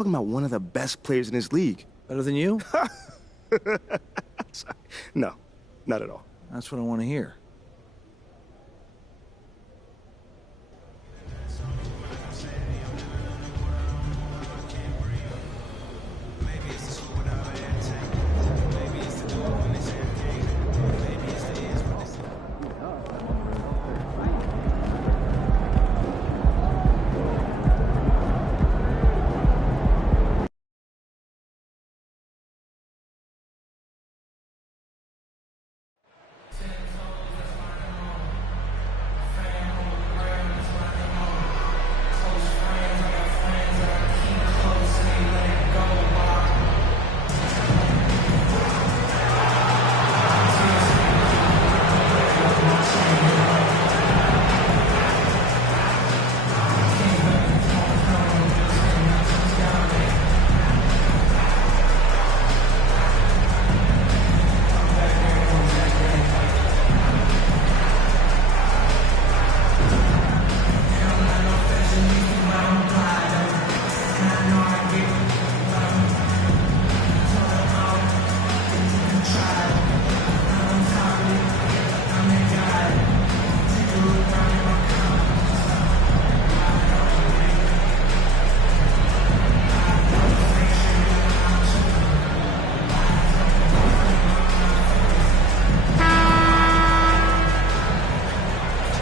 talking about one of the best players in this league. Better than you? No, not at all. That's what I want to hear.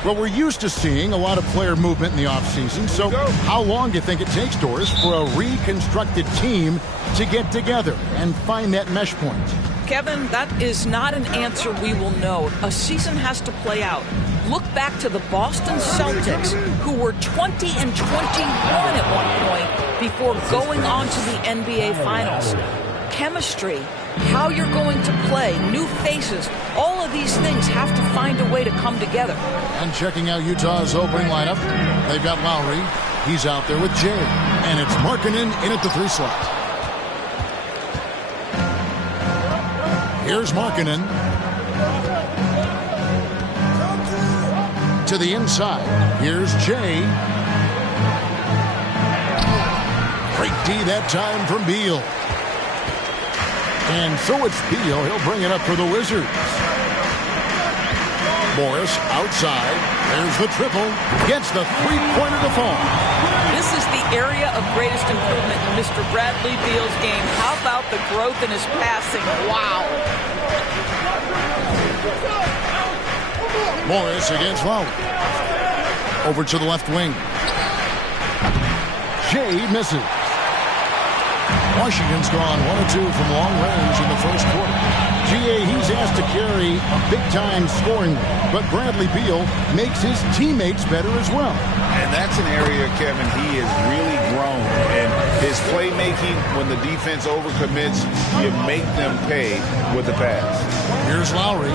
Well, we're used to seeing a lot of player movement in the offseason, so how long do you think it takes, Doris, for a reconstructed team to get together and find that mesh point? Kevin, that is not an answer we will know. A season has to play out. Look back to the Boston Celtics, who were 20 and 21 at one point before going on to the NBA Finals. Chemistry, how you're going to play, new faces, all of these things have to find a way to come together. And checking out Utah's opening lineup, they've got Lowry. He's out there with Jay. And it's Markkanen in at the 3 slot. Here's Markkanen. To the inside. Here's Jay. Great D that time from Beal. And so it's Beal. He'll bring it up for the Wizards. Morris outside. There's the triple. Gets the three-pointer to fall. This is the area of greatest improvement in Mr. Bradley Beal's game. How about the growth in his passing? Wow. Morris against Lowry. Over to the left wing. Jay misses. Washington's gone 1 of 2 from long range in the first quarter. GA, he's asked to carry a big-time scoring, but Bradley Beal makes his teammates better as well. And that's an area, Kevin, he has really grown. And his playmaking, when the defense overcommits, you make them pay with the pass. Here's Lowry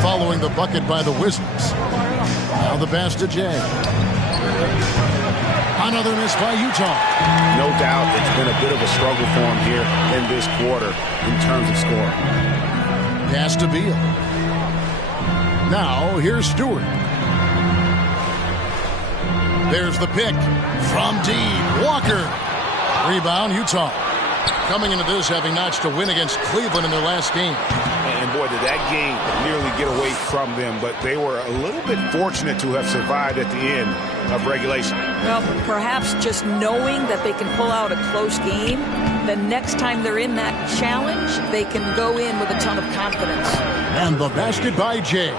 following the bucket by the Wizards. Now the pass to Jay. Another miss by Utah. No doubt it's been a bit of a struggle for him here in this quarter in terms of scoring. Pass to Beal. Now here's Stewart. There's the pick from deep. Walker. Rebound, Utah. Coming into this having notched a win against Cleveland in their last game. And boy, did that game nearly get away from them, but they were a little bit fortunate to have survived at the end of regulation. Well, perhaps just knowing that they can pull out a close game, the next time they're in that challenge, they can go in with a ton of confidence. And the basket by Jay.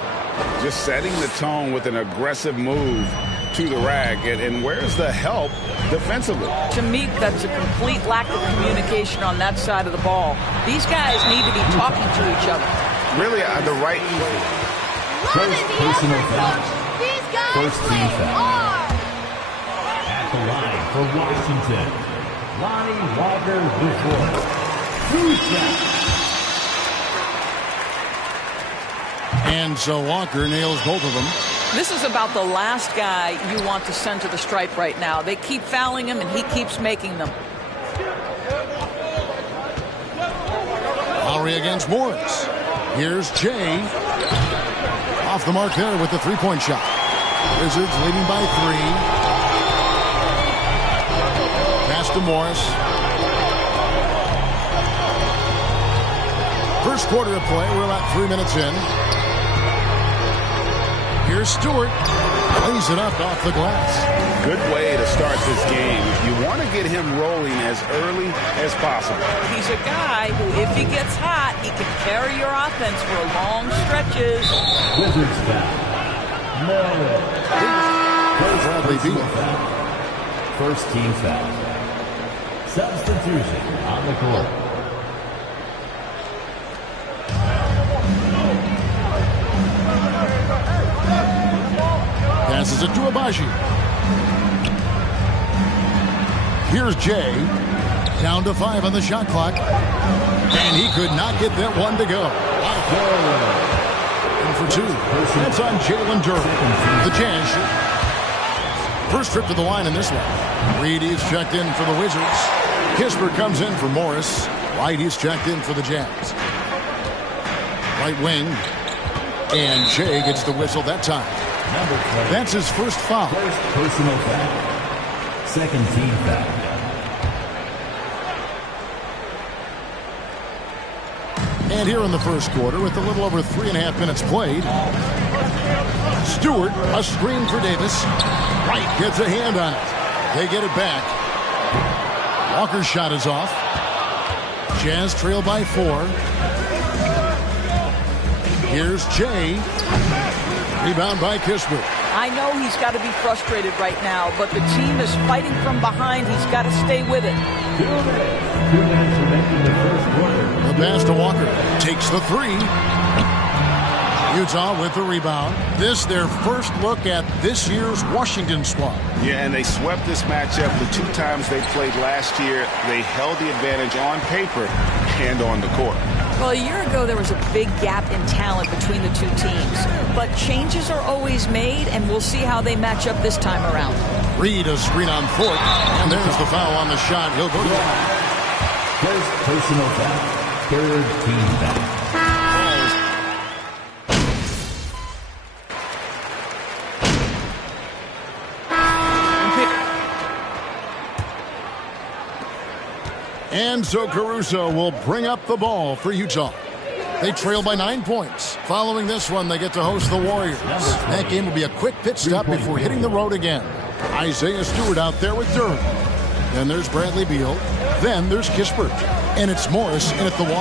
Just setting the tone with an aggressive move to the rack. And where's the help defensively? To me, that's a complete lack of communication on that side of the ball. These guys need to be talking to each other. Really, the right... First personal foul. First team foul. At the line for Washington, Lonnie Walker before. And so Walker nails both of them. This is about the last guy you want to send to the stripe right now. They keep fouling him, and he keeps making them. Lowry against Morris. Here's Jay. Off the mark there with the three-point shot. Wizards leading by 3. Pass to Morris. First quarter of play. We're about 3 minutes in. Here's Stewart. Plays it up off the glass. Good way to start this game. You want to get him rolling as early as possible. He's a guy who, if he gets hot, he can carry your offense for long stretches. Wizards foul. Bradley Beal. First team foul. Substitution on the court. Passes it to Abaji. Here's Jay. Down to 5 on the shot clock. And he could not get that one to go. And for 2. That's on Jalen Duren. The Jazz shoot. First trip to the line in this one. Reed is checked in for the Wizards. Kispert comes in for Morris. White is checked in for the Jazz. Right wing. And Jay gets the whistle that time. That's his first foul. First personal foul. Second team foul. And here in the first quarter, with a little over 3.5 minutes played, Stewart, a screen for Davis. White gets a hand on it. They get it back. Walker's shot is off. Jazz trail by 4. Here's Jay. Rebound by Kispert. I know he's got to be frustrated right now, but the team is fighting from behind. He's got to stay with it. 2 minutes remaining in the first quarter. The pass to Walker. Takes the 3. Utah with the rebound. This their first look at this year's Washington squad. Yeah, and they swept this matchup the 2 times they played last year. They held the advantage on paper and on the court. Well, a year ago, there was a big gap in talent between the 2 teams. But changes are always made, and we'll see how they match up this time around. Reed a screen on Fort. And there's the foul on the shot. He'll go to the line. First personal foul. Third team foul. And so Caruso will bring up the ball for Utah. They trail by 9 points. Following this one, they get to host the Warriors. That game will be a quick pit stop before hitting the road again. Isaiah Stewart out there with Duren. Then there's Bradley Beal. Then there's Kispert. And it's Morris in at the 1.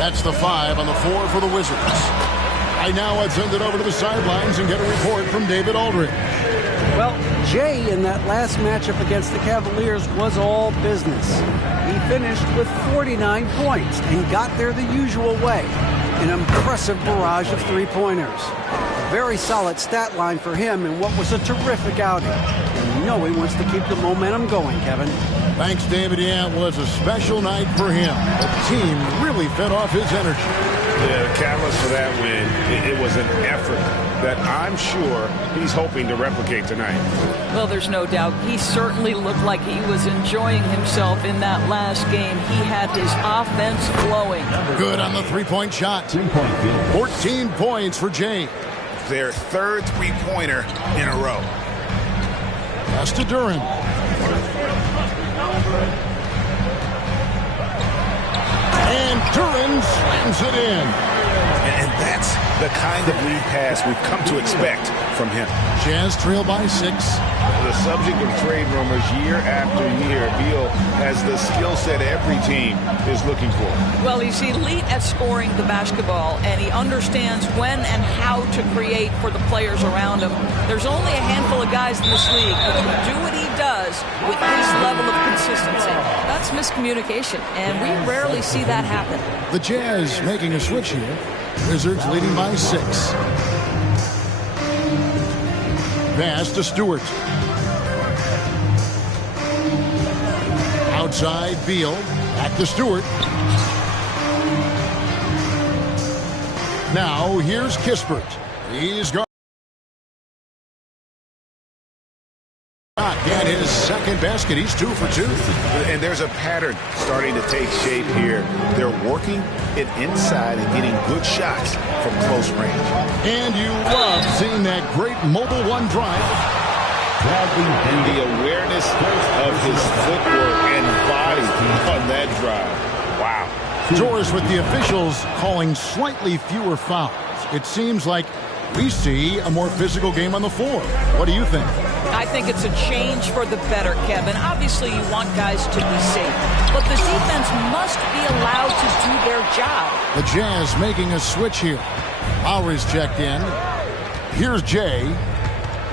That's the 5 on the 4 for the Wizards. I now send it over to the sidelines and get a report from David Aldridge. Well, Jay in that last matchup against the Cavaliers was all business. He finished with 49 points and got there the usual way. An impressive barrage of 3-pointers. A very solid stat line for him in what was a terrific outing. And you know he wants to keep the momentum going, Kevin. Thanks, David. Yeah, it was a special night for him. The team really fed off his energy. Yeah, the catalyst for that win, it was an effort that I'm sure he's hoping to replicate tonight. Well, there's no doubt. He certainly looked like he was enjoying himself in that last game. He had his offense flowing. Good on the 3-point shot. 3-point field. 14 points for Jay. Their third 3-pointer in a row. Pass to Duren. And Duren slams it in. And that's the kind of lead pass we've come to expect from him. Jazz trail by 6. The subject of trade rumors year after year. Beal has the skill set every team is looking for. Well, he's elite at scoring the basketball, and he understands when and how to create for the players around him. There's only a handful of guys in this league who can do what he does with his level of consistency. That's miscommunication, and we rarely see that happen. The Jazz making a switch here. Wizards leading by 6. Pass to Stewart. Outside Beal. Back to Stewart. Now here's Kispert. He's got get his second basket. He's 2 for 2. And there's a pattern starting to take shape here. They're working it inside and getting good shots from close range. And you love seeing that great mobile 1 drive. And the awareness of his footwork and body on that drive. Wow. Doris, with the officials calling slightly fewer fouls, it seems like we see a more physical game on the floor. What do you think? I think it's a change for the better, Kevin. Obviously, you want guys to be safe, but the defense must be allowed to do their job. The Jazz making a switch here. Lowry's checked in. Here's Jay.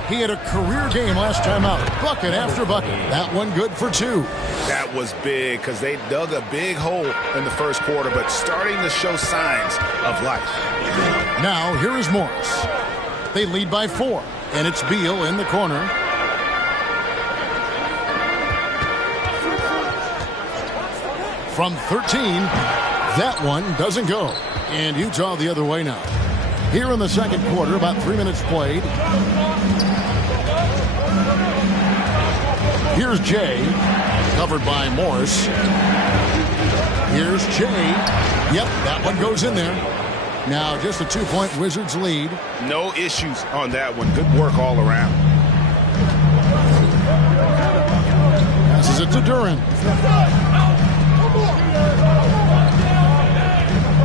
He had a career game last time out. Bucket after bucket. That one good for 2. That was big because they dug a big hole in the first quarter, but starting to show signs of life. Now, here is Morris. They lead by 4, and it's Beal in the corner. From 13, that one doesn't go. And Utah the other way now. Here in the second quarter, about 3 minutes played. Here's Jay, covered by Morris. Here's Jay. Yep, that one goes in there. Now just a 2-point Wizards lead. No issues on that one. Good work all around. Passes it to Duran.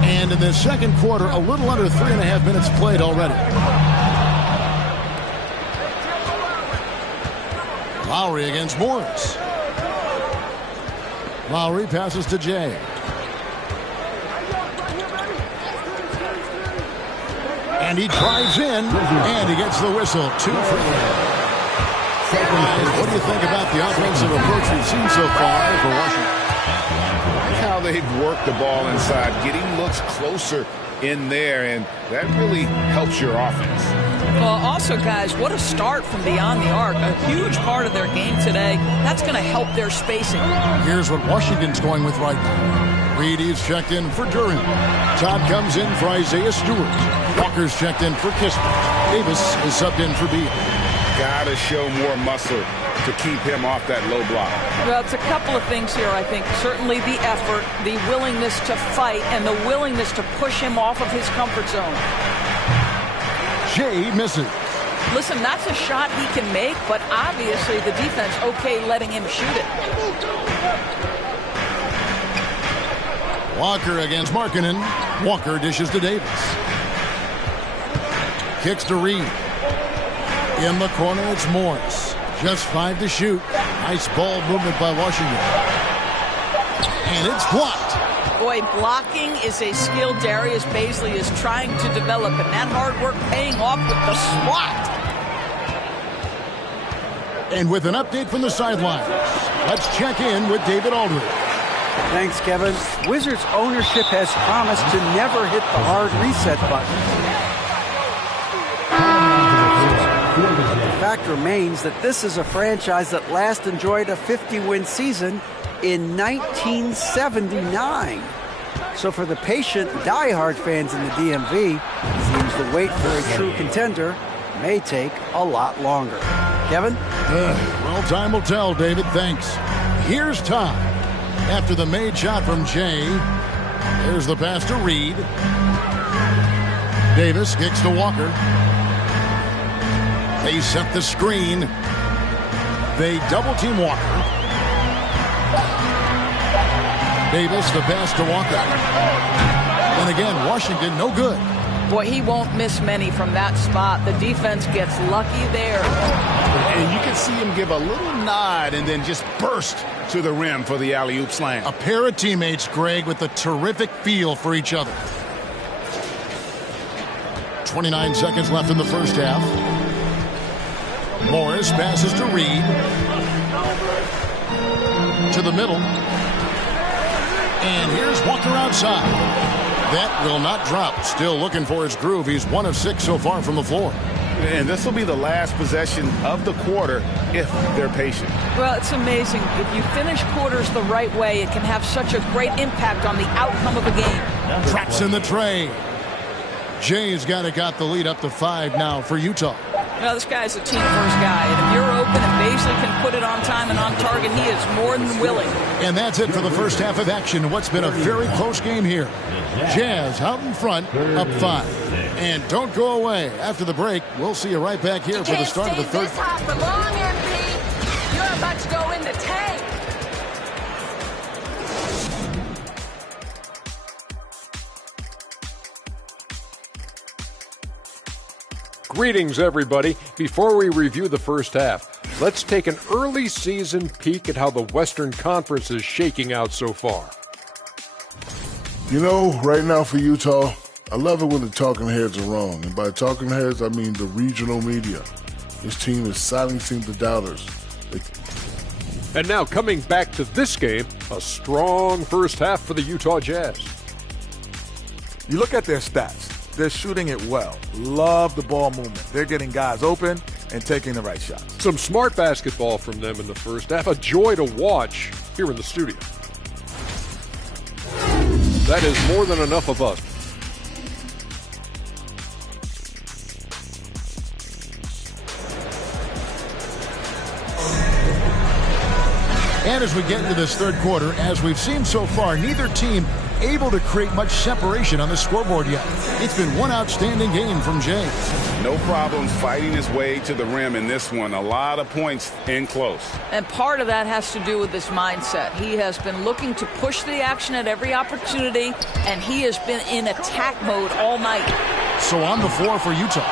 And in the second quarter, a little under 3.5 minutes played already. Lowry against Morris. Lowry passes to Jay. And he drives in, and he gets the whistle. 2 for 3. What do you think about the offensive approach we've seen so far for Washington? How they've worked the ball inside, getting looks closer in there, and that really helps your offense. Well, also, guys, what a start from beyond the arc. A huge part of their game today. That's going to help their spacing. Here's what Washington's going with right now. Reed is checked in for Duran. Todd comes in for Isaiah Stewart. Walker's checked in for Kispert. Davis is subbed in for Beal. Got to show more muscle to keep him off that low block. Well, it's a couple of things here, I think. Certainly the effort, the willingness to fight, and the willingness to push him off of his comfort zone. Jay misses. Listen, that's a shot he can make, but obviously the defense okay letting him shoot it. Walker against Markkanen. Walker dishes to Davis. Kicks to Reed. In the corner, it's Morris. Just 5 to shoot. Nice ball movement by Washington. And it's blocked. Boy, blocking is a skill Darius Baisley is trying to develop, and that hard work paying off with the swat. And with an update from the sidelines, let's check in with David Aldridge. Thanks, Kevin. Wizards ownership has promised to never hit the hard reset button. The fact remains that this is a franchise that last enjoyed a 50-win season in 1979. So for the patient, diehard fans in the DMV, it seems the wait for a true contender may take a lot longer. Kevin? Well, time will tell, David. Thanks. Here's Todd. After the made shot from Jay, there's the pass to Reed. Davis kicks to Walker. They set the screen. They double-team Walker. Davis, the pass to Walker. And again, Washington, no good. Boy, he won't miss many from that spot. The defense gets lucky there. And you can see him give a little nod and then just burst to the rim for the alley-oop slam. A pair of teammates, Greg, with a terrific feel for each other. 29 seconds left in the first half. Morris passes to Reed. To the middle. And here's Walker outside. That will not drop. Still looking for his groove. He's 1 of 6 so far from the floor. And this will be the last possession of the quarter if they're patient. Well, it's amazing. If you finish quarters the right way, it can have such a great impact on the outcome of a game. Traps in the tray. Jay's got the lead up to 5 now for Utah. Well, this guy's a team-first guy, and if you're open and Baisley can put it on time and on target, he is more than willing. And that's it for the first half of action. What's been a very close game here. Jazz out in front, up 5. And don't go away. After the break, we'll see you right back here for the start of the third. This hot for long, MP. You're about to go in the tank. Greetings, everybody. Before we review the first half, let's take an early season peek at how the Western Conference is shaking out so far. You know, right now for Utah, I love it when the talking heads are wrong. And by talking heads, I mean the regional media. This team is silencing the doubters. And now coming back to this game, a strong first half for the Utah Jazz. You look at their stats. They're shooting it well. Love the ball movement. They're getting guys open and taking the right shots. Some smart basketball from them in the first half. A joy to watch here in the studio. That is more than enough of us. And as we get into this third quarter, as we've seen so far, neither team able to create much separation on the scoreboard yet. It's been one outstanding game from Jay. No problems fighting his way to the rim in this one. A lot of points in close. And part of that has to do with his mindset. He has been looking to push the action at every opportunity, and he has been in attack mode all night. So on the floor for Utah,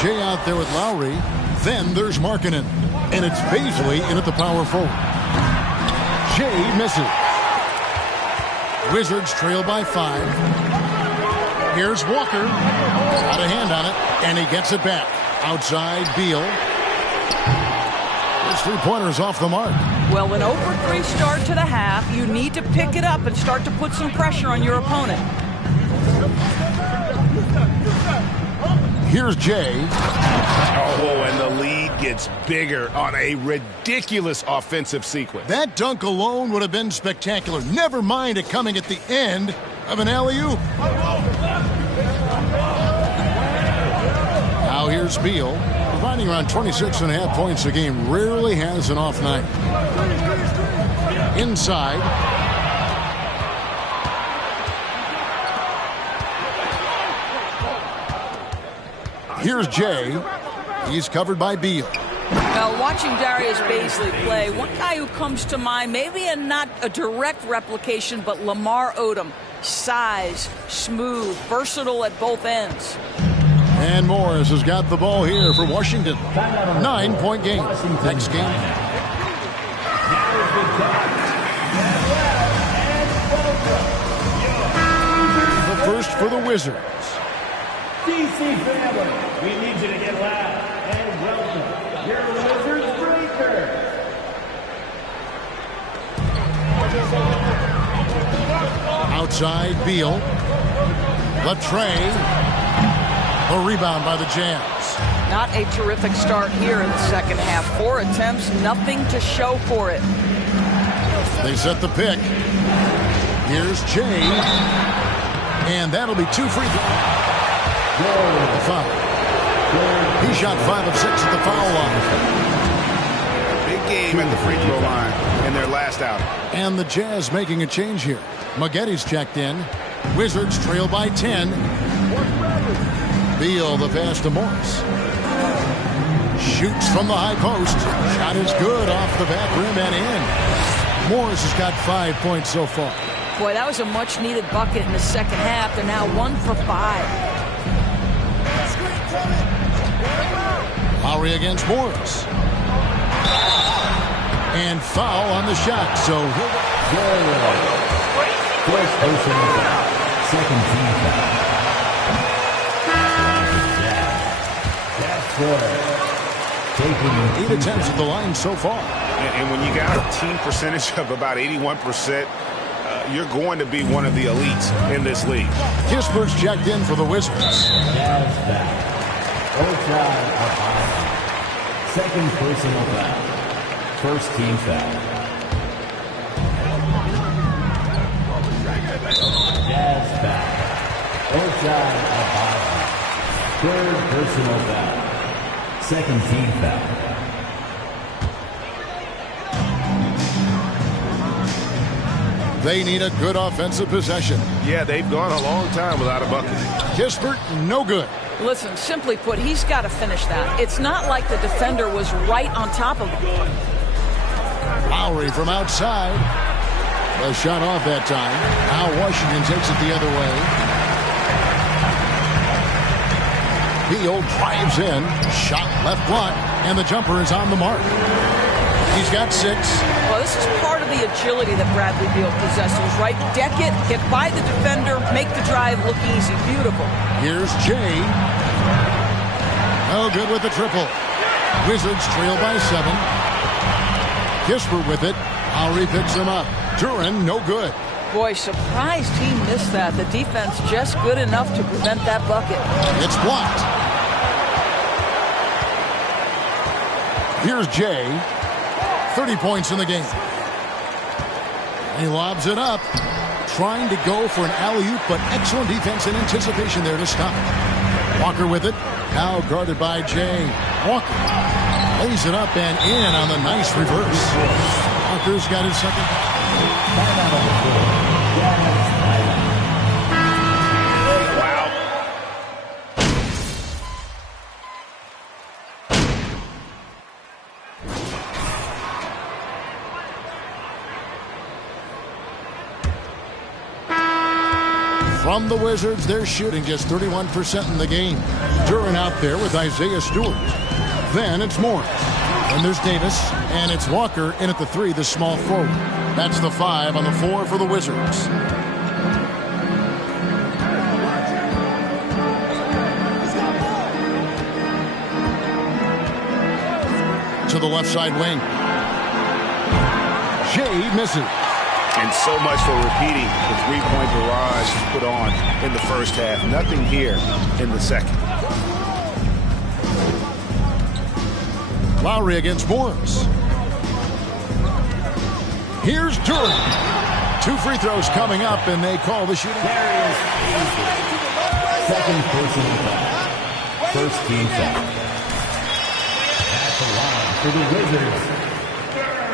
Jay out there with Lowry. Then there's Markkanen, and it's Baisley in at the power forward. Jay misses. Wizards trail by 5. Here's Walker. Got a hand on it, and he gets it back. Outside, Beal. His three-pointer's off the mark. Well, an 0-for-3 start to the half. You need to pick it up and start to put some pressure on your opponent. Here's Jay. Oh, and the lead gets bigger on a ridiculous offensive sequence. That dunk alone would have been spectacular. Never mind it coming at the end of an alley-oop. Now here's Beal, providing around 26.5 points a game. Rarely has an off night. Inside. Here's Jay. He's covered by Beal. Now, watching Darius Baisley play, one guy who comes to mind, maybe not a direct replication, but Lamar Odom. Size, smooth, versatile at both ends. And Morris has got the ball here for Washington. 9-point game. Next game. The first for the Wizards. DC family, we need you to get loud and welcome your Wizards Breakers. Outside, Beal. Latre. A rebound by the Jazz. Not a terrific start here in the second half. 4 attempts, nothing to show for it. They set the pick. Here's Jay. And that'll be 2 free throws. Foul. He shot 5 of 6 at the foul line. Big game at the free throw line in their last out. And the Jazz making a change here. Maggetti's checked in. Wizards trail by 10. Beal the pass to Morris. Shoots from the high post. Shot is good off the back rim and in. Morris has got 5 points so far. Boy, that was a much-needed bucket in the second half. They're now 1 for 5. Lowry against Morris. And foul on the shot. So first personal foul. Second team foul. That's 8 attempts at the line so far. And when you got a team percentage of about 81%, you're going to be one of the elites in this league. Kispert's checked in for the Wizards. Jazz foul. Outside of bounds. Second personal foul. First team foul. Jazz foul. Outside of bounds. Third personal foul. Second team foul. They need a good offensive possession. Yeah, they've gone a long time without a bucket. Kispert, no good. Listen, simply put, he's got to finish that. It's not like the defender was right on top of him. Lowry from outside. A shot off that time. Now Washington takes it the other way. Beal drives in, shot left block, and the jumper is on the mark. He's got 6. Well, this is part of the agility that Bradley Beal possesses, right? Deck it, get by the defender, make the drive look easy. Beautiful. Here's Jay. No good with the triple. Wizards trail by 7. Kisper with it. Lowry picks him up. Duren, no good. Boy, surprised he missed that. The defense just good enough to prevent that bucket. It's blocked. Here's Jay. 30 points in the game. He lobs it up. Trying to go for an alley-oop, but excellent defense and anticipation there to stop. Walker with it. Now guarded by Jay. Walker lays it up and in on the nice reverse. Walker's got his second. From the Wizards, they're shooting just 31% in the game. Duren out there with Isaiah Stewart. Then it's Morris. Then there's Davis. And it's Walker in at the 3, the small forward. That's the 5 on the 4 for the Wizards. To the left side wing. Jay misses. And so much for repeating the three-point barrage put on in the first half. Nothing here in the second. Lowry against Morris. Here's Duren. 2 free throws coming up, and they call the shooting. Second personal foul. First team foul. At the line for the Wizards.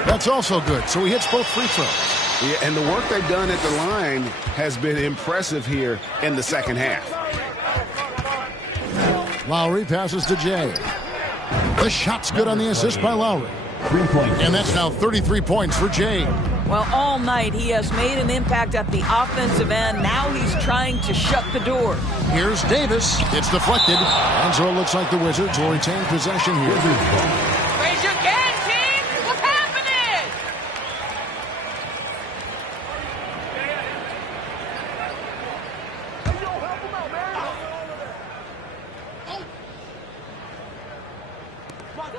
That's also good, so he hits both free throws. Yeah, and the work they've done at the line has been impressive here in the second half. Lowry passes to Jay. The shot's good on the assist by Lowry. 3 points. And that's now 33 points for Jay. Well, all night he has made an impact at the offensive end. Now he's trying to shut the door. Here's Davis. It's deflected. And so it looks like the Wizards will retain possession here. Raise your hand, team! What's happening?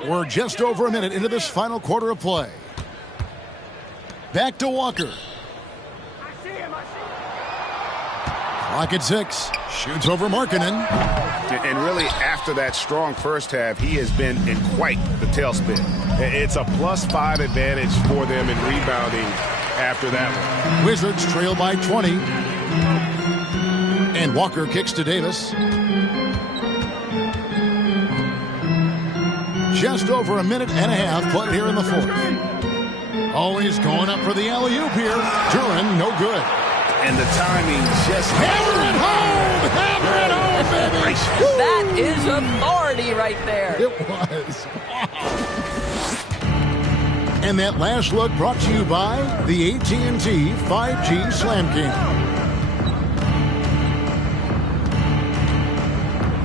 We're just over a minute into this final quarter of play. Back to Walker. Clock at 6. Shoots over Markkanen. And really, after that strong first half, he has been in quite the tailspin. It's a +5 advantage for them in rebounding after that one. Wizards trail by 20. And Walker kicks to Davis. Just over a minute and a half played here in the fourth. Always going up for the alley-oop here. Duren, no good. And the timing just... Hammer it home! Hammer it home, baby! That is authority right there. It was. And that last look brought to you by the AT&T 5G Slam Cam.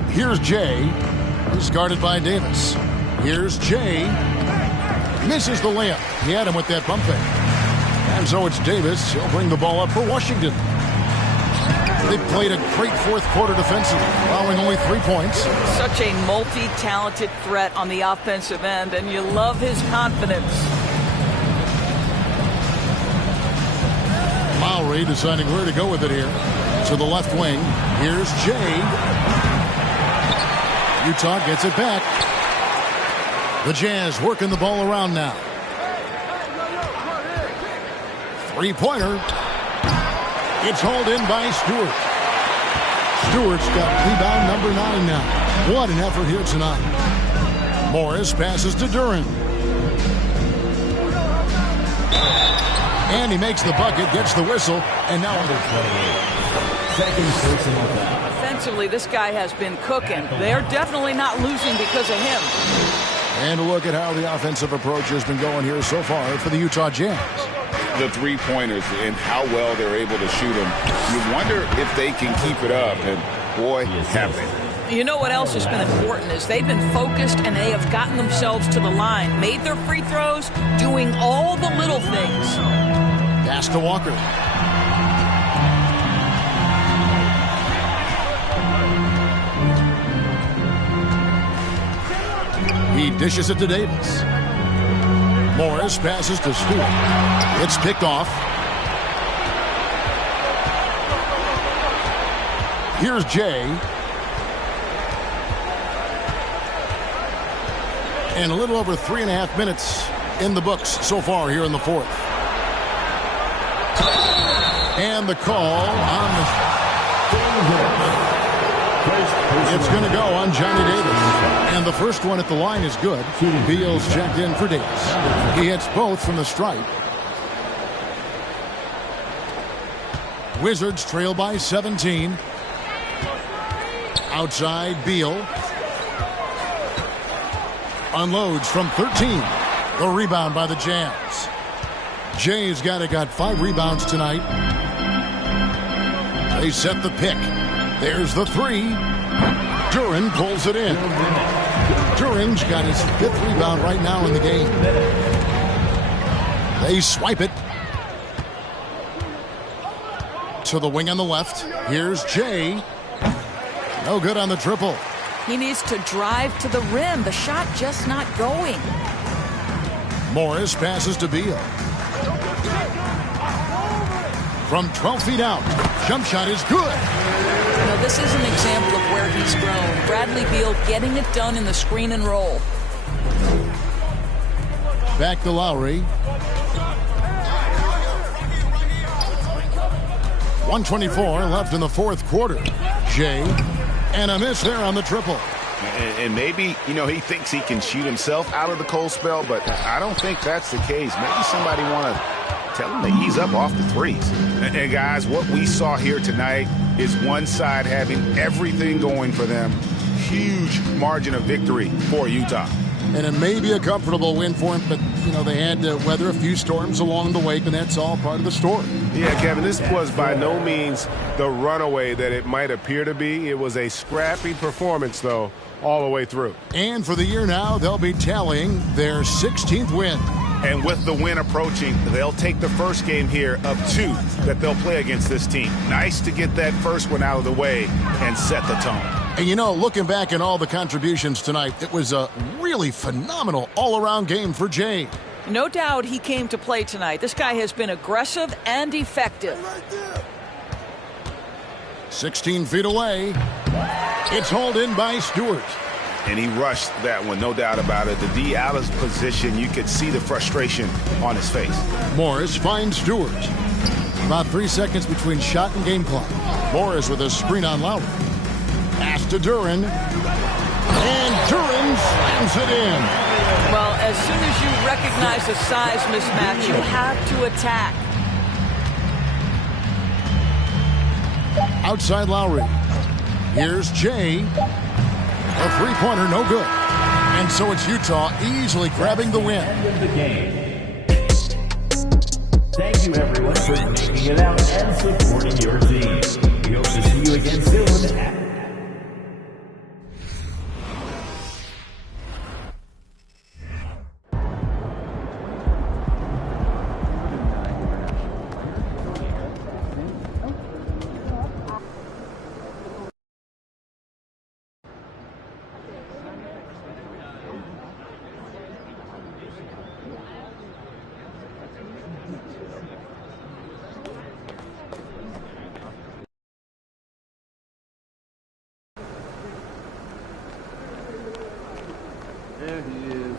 Here's Jay. He's guarded by Davis. Here's Jay. Misses the layup. He had him with that bump fake. And so it's Davis. He'll bring the ball up for Washington. They played a great fourth quarter defensively, allowing only 3 points. Such a multi-talented threat on the offensive end, and you love his confidence. Lowry deciding where to go with it here. To the left wing. Here's Jay. Utah gets it back. The Jazz working the ball around now. Three-pointer. It's hauled in by Stewart. Stewart's got rebound number 9 now. What an effort here tonight. Morris passes to Duren. And he makes the bucket, gets the whistle, and now under 28. Second personal foul. Offensively, this guy has been cooking. They're definitely not losing because of him. And look at how the offensive approach has been going here so far for the Utah Jazz. The three-pointers and how well they're able to shoot them. You wonder if they can keep it up, and boy, have they. You know what else has been important is they've been focused and they have gotten themselves to the line, made their free throws, doing all the little things. Pass to Walker. He dishes it to Davis. Morris passes to Stewart. It's picked off. Here's Jay. And a little over 3.5 minutes in the books so far here in the fourth. And the call on the... It's going to go on Johnny Davis. And the first one at the line is good. Beal's checked in for Davis. He hits both from the stripe. Wizards trail by 17. Outside, Beal. Unloads from 13. The rebound by the Jazz. Jay's got 5 rebounds tonight. They set the pick. There's the 3. Duren pulls it in. Duren's got his 5th rebound right now in the game. They swipe it to the wing on the left. Here's Jay. No good on the triple. He needs to drive to the rim. The shot just not going. Morris passes to Beal. From 12 feet out. Jump shot is good. Now, this is an example of where he's grown. Bradley Beal getting it done in the screen and roll. Back to Lowry. 1:24 left in the fourth quarter. Jay. And a miss there on the triple. And maybe, he thinks he can shoot himself out of the cold spell, but I don't think that's the case. Maybe somebody want to tell him to ease up off the threes. And guys, what we saw here tonight is one side having everything going for them. Huge margin of victory for Utah. And it may be a comfortable win for him, but, they had to weather a few storms along the way, and that's all part of the story. Yeah, Kevin, this was by no means the runaway that it might appear to be. It was a scrappy performance, though, all the way through. And for the year now, they'll be tallying their 16th win. And with the win approaching, they'll take the first game here of 2 that they'll play against this team. Nice to get that first one out of the way and set the tone. And looking back at all the contributions tonight, it was a really phenomenal all-around game for Jay. No doubt he came to play tonight. This guy has been aggressive and effective. 16 feet away. It's hauled in by Stewart. And he rushed that one, no doubt about it. The D out of position, you could see the frustration on his face. Morris finds Stewart. About 3 seconds between shot and game clock. Morris with a screen on Lowry. Pass to Duren. And Duren slams it in. Well, as soon as you recognize a size mismatch, you have to attack. Outside Lowry. Here's Jay. A three-pointer, no good. And so it's Utah easily grabbing the win. End of the game. Thank you, everyone, for making it out and supporting your team. We hope to see you again soon. There he is.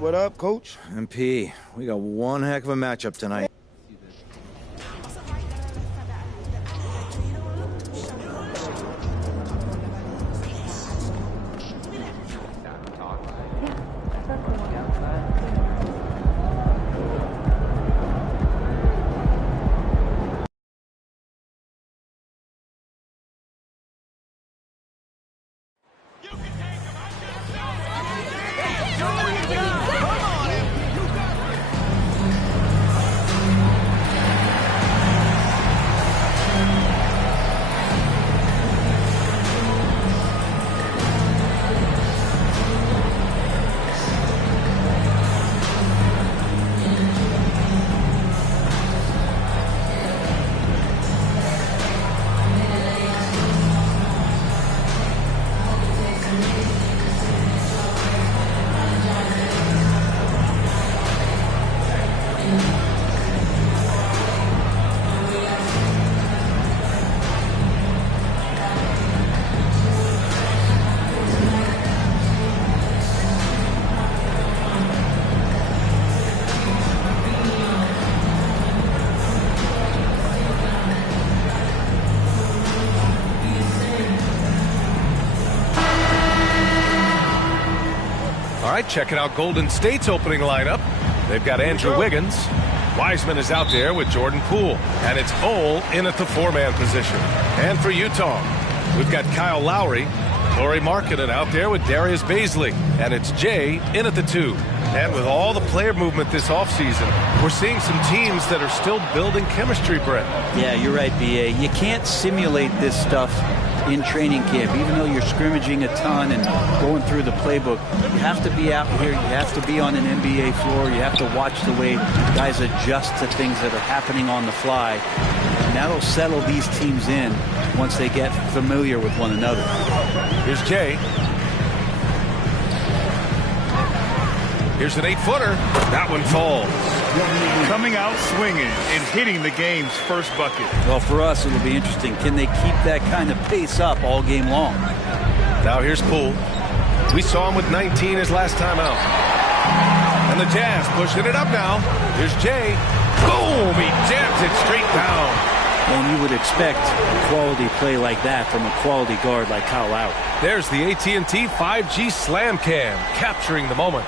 What up, Coach? MP, we got one heck of a matchup tonight. right, checking out Golden State's opening lineup. They've got Andrew Wiggins. Wiseman is out there with Jordan Poole. And it's Ole in at the 4-man position. And for Utah, we've got Kyle Lowry. Lauri Markkanen out there with Darius Bazley. And it's Jay in at the 2. And with all the player movement this offseason, we're seeing some teams that are still building chemistry, Brett. Yeah, you're right, B.A. You can't simulate this stuff in training camp. Even though you're scrimmaging a ton and going through the playbook, you have to be out here. You have to be on an NBA floor. You have to watch the way guys adjust to things that are happening on the fly. And that'll settle these teams in once they get familiar with one another. Here's Jay. Here's an 8-footer. That one falls. Coming out swinging and hitting the game's first bucket. Well, for us, it'll be interesting. Can they keep that kind of pace up all game long? Now here's Poole. We saw him with 19 his last time out. And the Jazz pushing it up now. Here's Jay. Boom! He jams it straight down. And you would expect quality play like that from a quality guard like Kyle Lowry. There's the AT&T 5G Slam Cam, capturing the moment.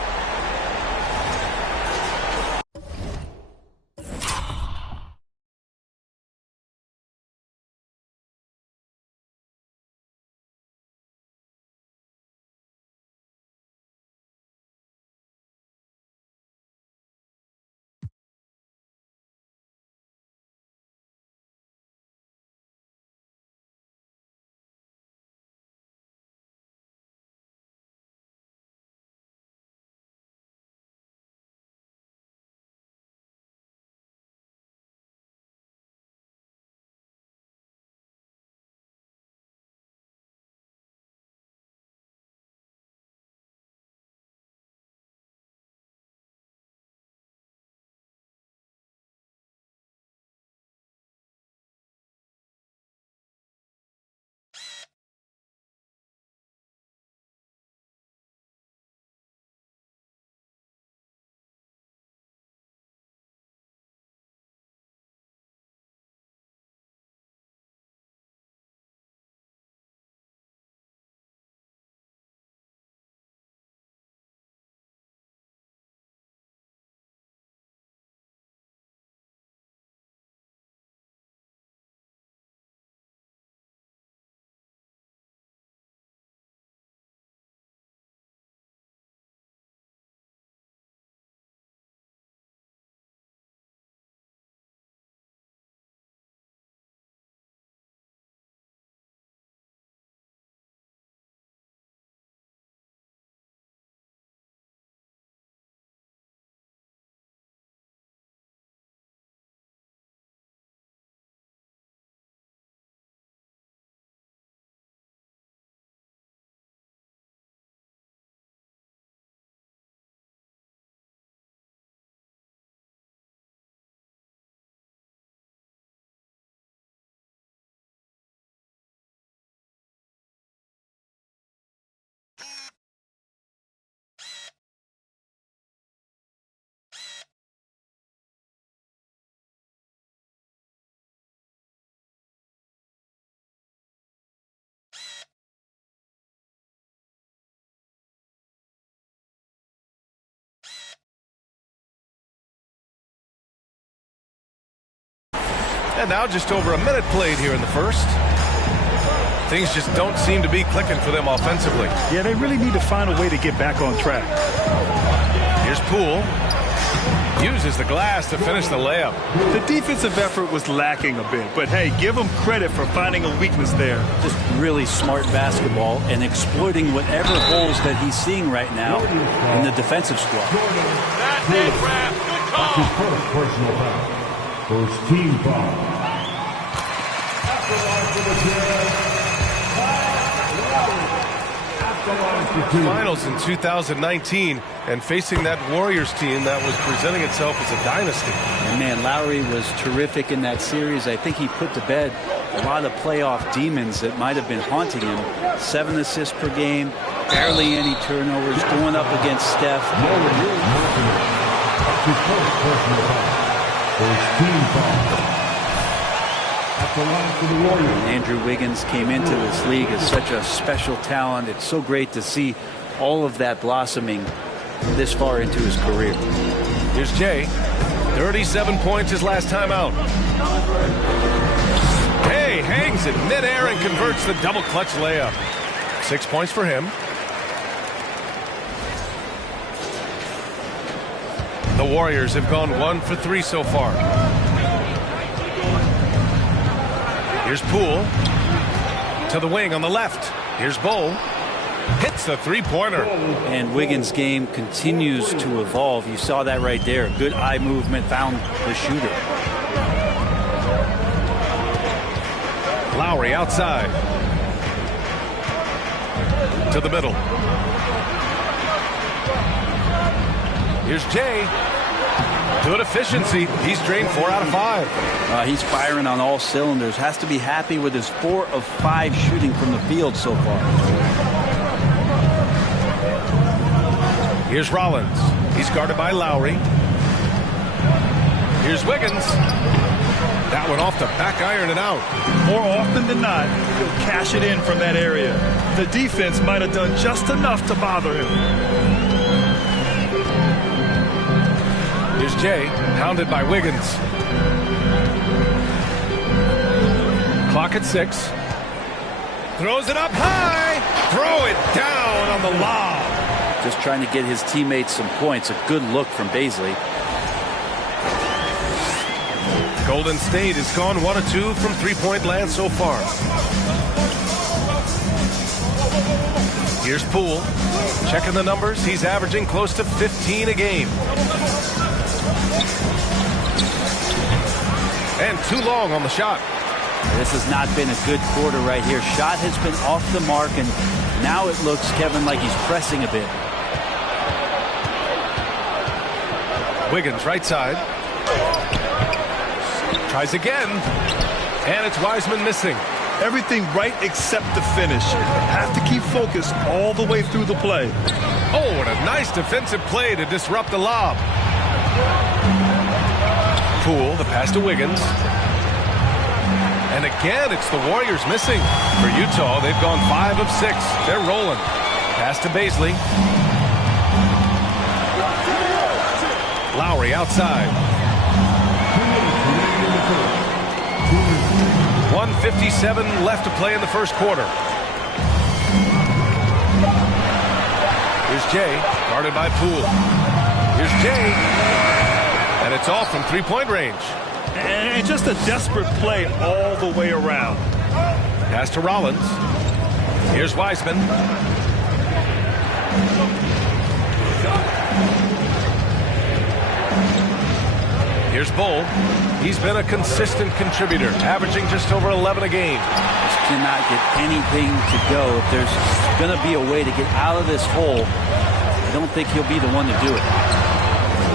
And now just over a minute played here in the first. Things just don't seem to be clicking for them offensively. Yeah, they really need to find a way to get back on track. Here's Poole. Uses the glass to finish the layup. The defensive effort was lacking a bit, but hey, give them credit for finding a weakness there. Just really smart basketball and exploiting whatever holes that he's seeing right now in the defensive squad. That's it, Raph. Good call. His first personal foul. First team foul. Finals in 2019, and facing that Warriors team that was presenting itself as a dynasty. And man, Lowry was terrific in that series. I think he put to bed a lot of playoff demons that might have been haunting him. 7 assists per game, barely any turnovers, going up against Steph. First team foul. Andrew Wiggins came into this league as such a special talent. It's so great to see all of that blossoming this far into his career. Here's Jay. 37 points his last time out. Hey, hangs in midair and converts the double clutch layup. 6 points for him. The Warriors have gone 1 for 3 so far. Here's Poole. To the wing on the left. Here's Bull. Hits the three-pointer. And Wiggins' game continues to evolve. You saw that right there. Good eye movement, found the shooter. Lowry outside. To the middle. Here's Jay. Good efficiency. He's drained 4 out of 5. He's firing on all cylinders. Has to be happy with his 4 of 5 shooting from the field so far. Here's Rollins. He's guarded by Lowry. Here's Wiggins. That one off the back iron and out. More often than not, he'll cash it in from that area. The defense might have done just enough to bother him. Here's Jay, hounded by Wiggins. Clock at 6. Throws it up high. Throw it down on the lob. Just trying to get his teammates some points. A good look from Bazley. Golden State has gone 1 of 2 from three-point land so far. Here's Poole. Checking the numbers. He's averaging close to 15 a game. And too long on the shot. This has not been a good quarter right here. Shot has been off the mark, and now it looks, Kevin, like he's pressing a bit. Wiggins right side. Tries again. And it's Wiseman missing. Everything right except the finish. Have to keep focused all the way through the play. Oh, and a nice defensive play to disrupt the lob. Poole, the pass to Wiggins. And again, it's the Warriors missing. For Utah, they've gone 5 of 6. They're rolling. Pass to Bazley. Lowry outside. 1:57 left to play in the first quarter. Here's Jay, guarded by Poole. Here's Jay. And it's off from three-point range. And just a desperate play all the way around. Pass to Rollins. Here's Wiseman. Here's Bull. He's been a consistent contributor, averaging just over 11 a game. Just cannot get anything to go. If there's going to be a way to get out of this hole, I don't think he'll be the one to do it.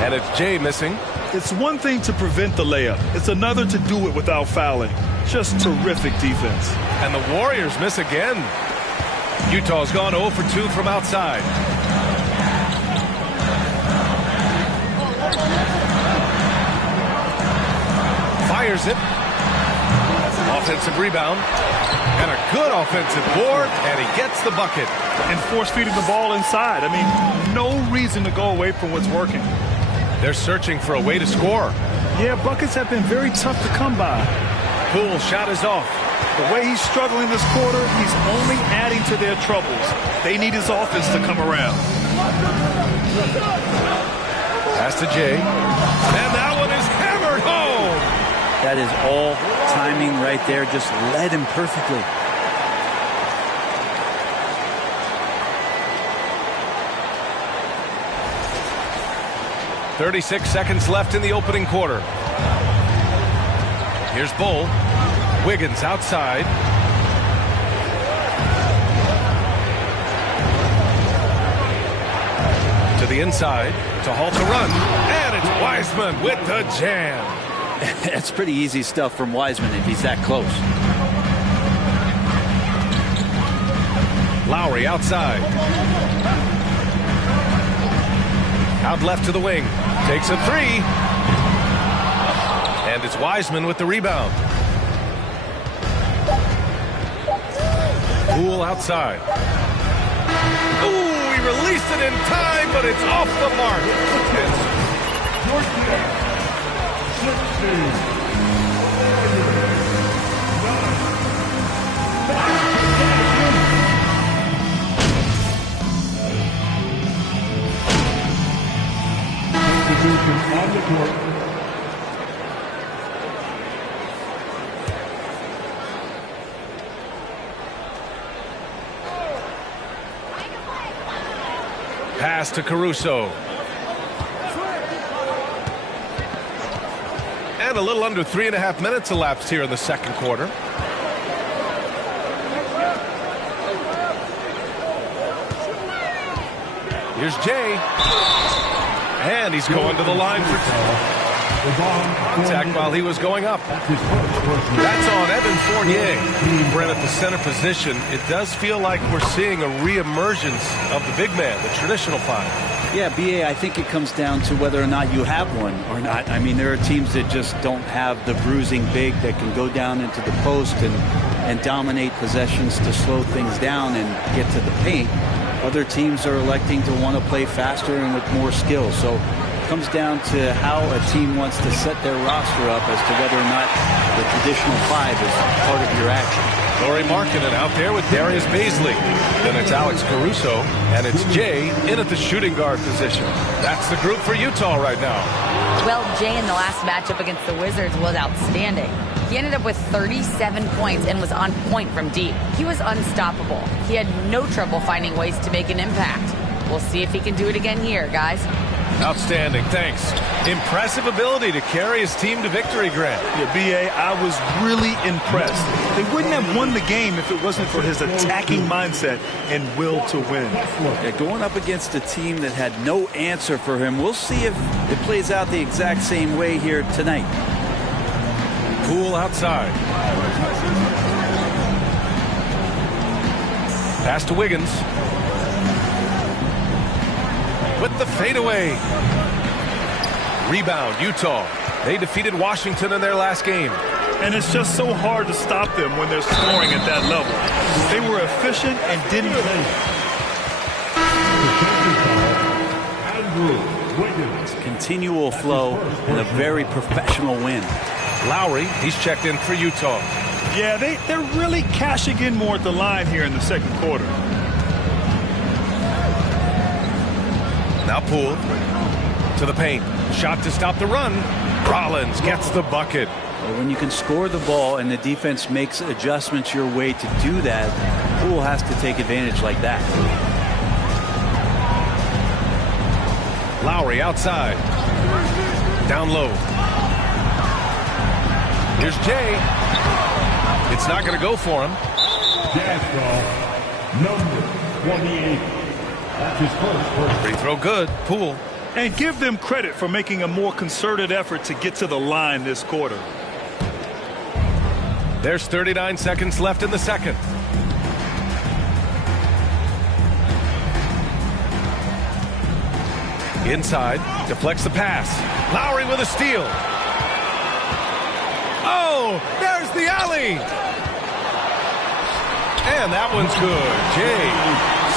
And it's Jay missing. It's one thing to prevent the layup. It's another to do it without fouling. Just terrific defense. And the Warriors miss again. Utah's gone 0 for 2 from outside. Fires it. Offensive rebound. And a good offensive board. And he gets the bucket. And force-feeding the ball inside. I mean, no reason to go away from what's working. They're searching for a way to score. Yeah, buckets have been very tough to come by. Poole's shot is off. The way he's struggling this quarter, he's only adding to their troubles. They need his offense to come around. Pass to Jay. And that one is hammered home. That is all timing right there. Just led him perfectly. .36 seconds left in the opening quarter. Here's Bull. Wiggins outside. To the inside to halt the run. And it's Wiseman with the jam. That's pretty easy stuff from Wiseman if he's that close. Lowry outside. Out left to the wing. Takes a three. And it's Wiseman with the rebound. Poole outside. Ooh, he released it in time, but it's off the mark. On the court. Pass to Caruso. And a little under 3.5 minutes elapsed here in the second quarter. Here's Jay. And he's going to the line for contact while he was going up. That's on Evan Fournier. Brent at the center position. It does feel like we're seeing a reemergence of the big man, the traditional five. Yeah, BA, I think it comes down to whether or not you have one or not. I mean, there are teams that just don't have the bruising big that can go down into the post and dominate possessions to slow things down and get to the paint. Other teams are electing to want to play faster and with more skill. So it comes down to how a team wants to set their roster up as to whether or not the traditional five is part of your action. Lauri Markkanen out there with Darius Baisley. Then it's Alex Caruso, and it's Jay in at the shooting guard position. That's the group for Utah right now. Well, Jay in the last matchup against the Wizards was outstanding. He ended up with 37 points and was on point from deep. He was unstoppable. He had no trouble finding ways to make an impact. We'll see if he can do it again here, guys. Outstanding, thanks. Impressive ability to carry his team to victory, Grant. Yeah, B.A., I was really impressed. They wouldn't have won the game if it wasn't for his attacking mindset and will to win. Yeah, going up against a team that had no answer for him. We'll see if it plays out the exact same way here tonight. Poole outside. Pass to Wiggins. With the fadeaway. Rebound, Utah. They defeated Washington in their last game. And it's just so hard to stop them when they're scoring at that level. They were efficient and didn't play. It's continual flow and a very professional win. Lowry, he's checked in for Utah. Yeah, they're really cashing in more at the line here in the second quarter. Now Poole to the paint. Shot to stop the run. Rollins gets the bucket. Well, when you can score the ball and the defense makes adjustments your way to do that, Poole has to take advantage like that. Lowry outside. Down low. Here's Jay. It's not going to go for him. Jazz ball, number 28. That's his first. Free throw good. Poole. And give them credit for making a more concerted effort to get to the line this quarter. There's 39 seconds left in the second. Inside, deflects the pass. Lowry with a steal. Oh, there's the alley. And that one's good. Jay,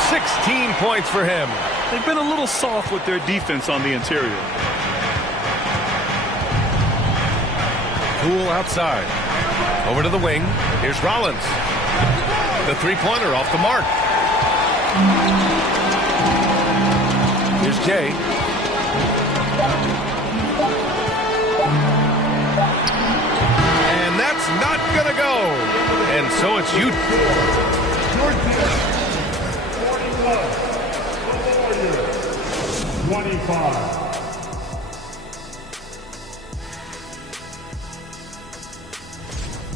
16 points for him. They've been a little soft with their defense on the interior. Poole outside. Over to the wing. Here's Rollins. The three-pointer off the mark. Here's Jay. And that's not going to go. And so it's you. 25.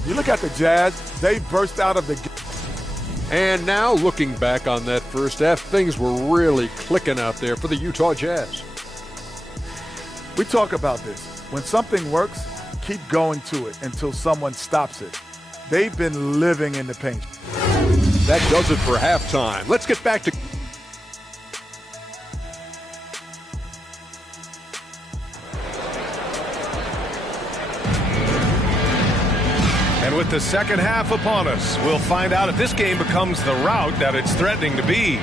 You look at the Jazz, they burst out of the game. And now, looking back on that first half, things were really clicking out there for the Utah Jazz. We talk about this. When something works, keep going to it until someone stops it. They've been living in the paint. That does it for halftime. Let's get back to... And with the second half upon us, we'll find out if this game becomes the rout that it's threatening to be.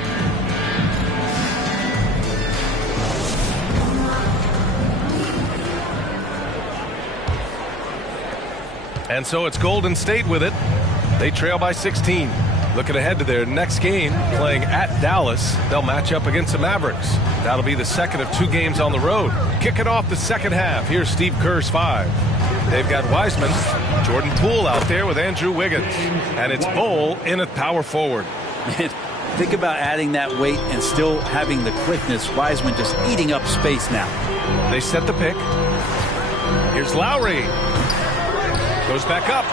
And so it's Golden State with it. They trail by 16. Looking ahead to their next game, playing at Dallas. They'll match up against the Mavericks. That'll be the second of 2 games on the road. Kicking off the second half, here's Steve Kerr's 5. They've got Wiseman, Jordan Poole out there with Andrew Wiggins. And it's Bol in at power forward. Man, think about adding that weight and still having the quickness. Wiseman just eating up space now. They set the pick. Here's Lowry. Goes back up.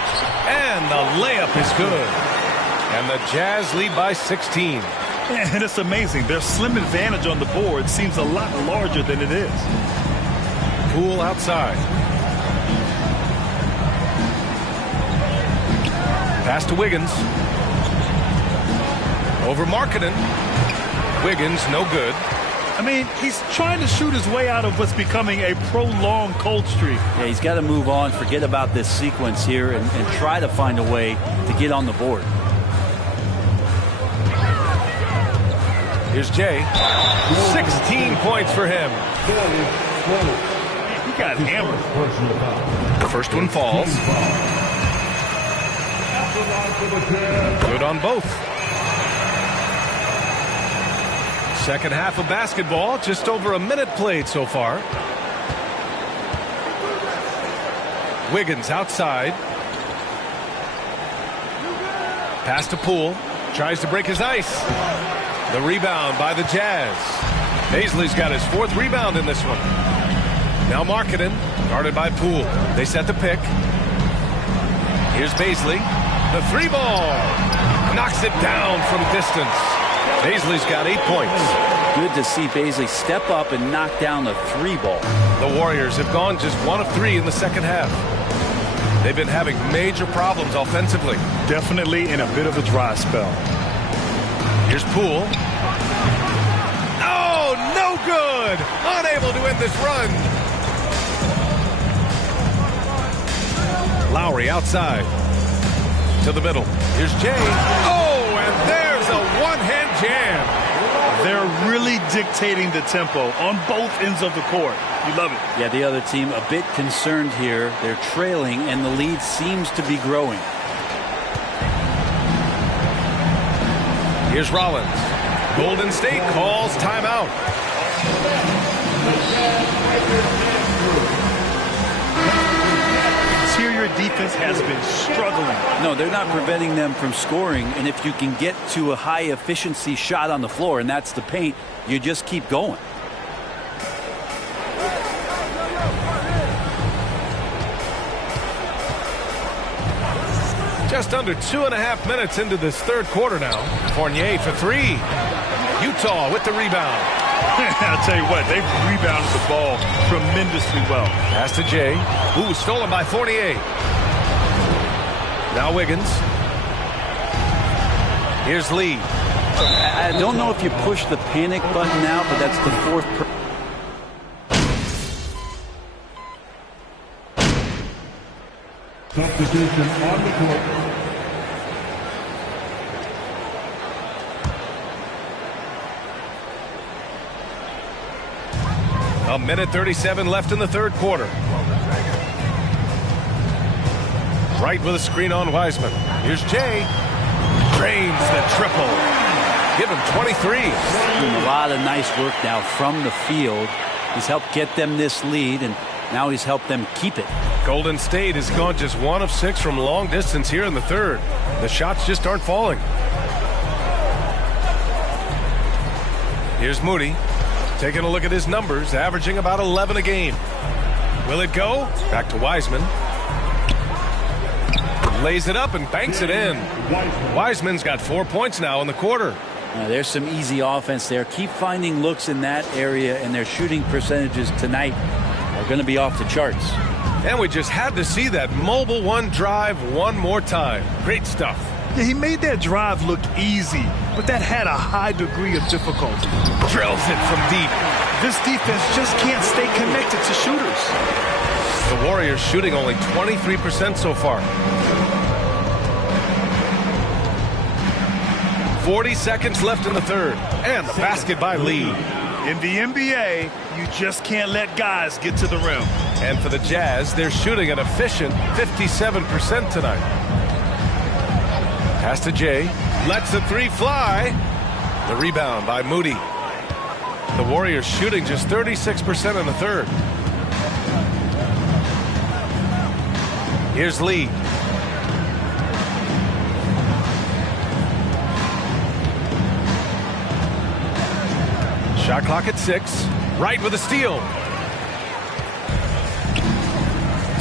And the layup is good. And the Jazz lead by 16. And it's amazing. Their slim advantage on the board seems a lot larger than it is. Poole outside. Pass to Wiggins. Over Markkanen. Wiggins, no good. I mean, he's trying to shoot his way out of what's becoming a prolonged cold streak. Yeah, he's got to move on, forget about this sequence here, and try to find a way to get on the board. Here's Jay. 16 points for him. He got hammered. The first one falls. Good on both. Second half of basketball, just over a minute played so far. Wiggins outside. Pass to Poole. Tries to break his ice. The rebound by the Jazz. Paisley's got his 4th rebound in this one. Now Markkanen, guarded by Poole. They set the pick. Here's Paisley. The 3-ball. Knocks it down from distance. Paisley's got 8 points. Good to see Paisley step up and knock down the 3-ball. The Warriors have gone just 1 of 3 in the second half. They've been having major problems offensively. Definitely in a bit of a dry spell. Here's Poole. Oh, no good! Unable to end this run. Lowry outside. To the middle. Here's Jay. Oh, and there's a one-hand jam. They're really dictating the tempo on both ends of the court. You love it. Yeah, the other team a bit concerned here. They're trailing, and the lead seems to be growing. Here's Rollins. Golden State calls timeout. Interior defense has been struggling. No, they're not preventing them from scoring, and if you can get to a high efficiency shot on the floor, and that's the paint, you just keep going. Just under 2.5 minutes into this third quarter now. Fournier for 3. Utah with the rebound. I'll tell you what, they've rebounded the ball tremendously well. Pass to Jay. Ooh, stolen by Fournier. Now Wiggins. Here's Lee. I don't know if you push the panic button now, but that's the 4th. Substitution on the court. A minute 37 left in the third quarter. Right with a screen on Wiseman. Here's Jay. Drains the triple. Give him 23. A lot of nice work now from the field. He's helped get them this lead, and now he's helped them keep it. Golden State has gone just 1 of 6 from long distance here in the third. The shots just aren't falling. Here's Moody. Taking a look at his numbers, averaging about 11 a game. Will it go? Back to Wiseman. Lays it up and banks it in. Wiseman's got 4 points now in the quarter. There's some easy offense there. Keep finding looks in that area, and their shooting percentages tonight are going to be off the charts. And we just had to see that mobile one drive one more time. Great stuff. Yeah, he made that drive look easy, but that had a high degree of difficulty. Drills it from deep. This defense just can't stay connected to shooters. The Warriors shooting only 23% so far. 40 seconds left in the third. And the basket by Lee. In the NBA, you just can't let guys get to the rim. And for the Jazz, they're shooting an efficient 57% tonight. Pass to Jay. Lets the three fly. The rebound by Moody. The Warriors shooting just 36% in the third. Here's Lee. Shot clock at 6. Wright with a steal.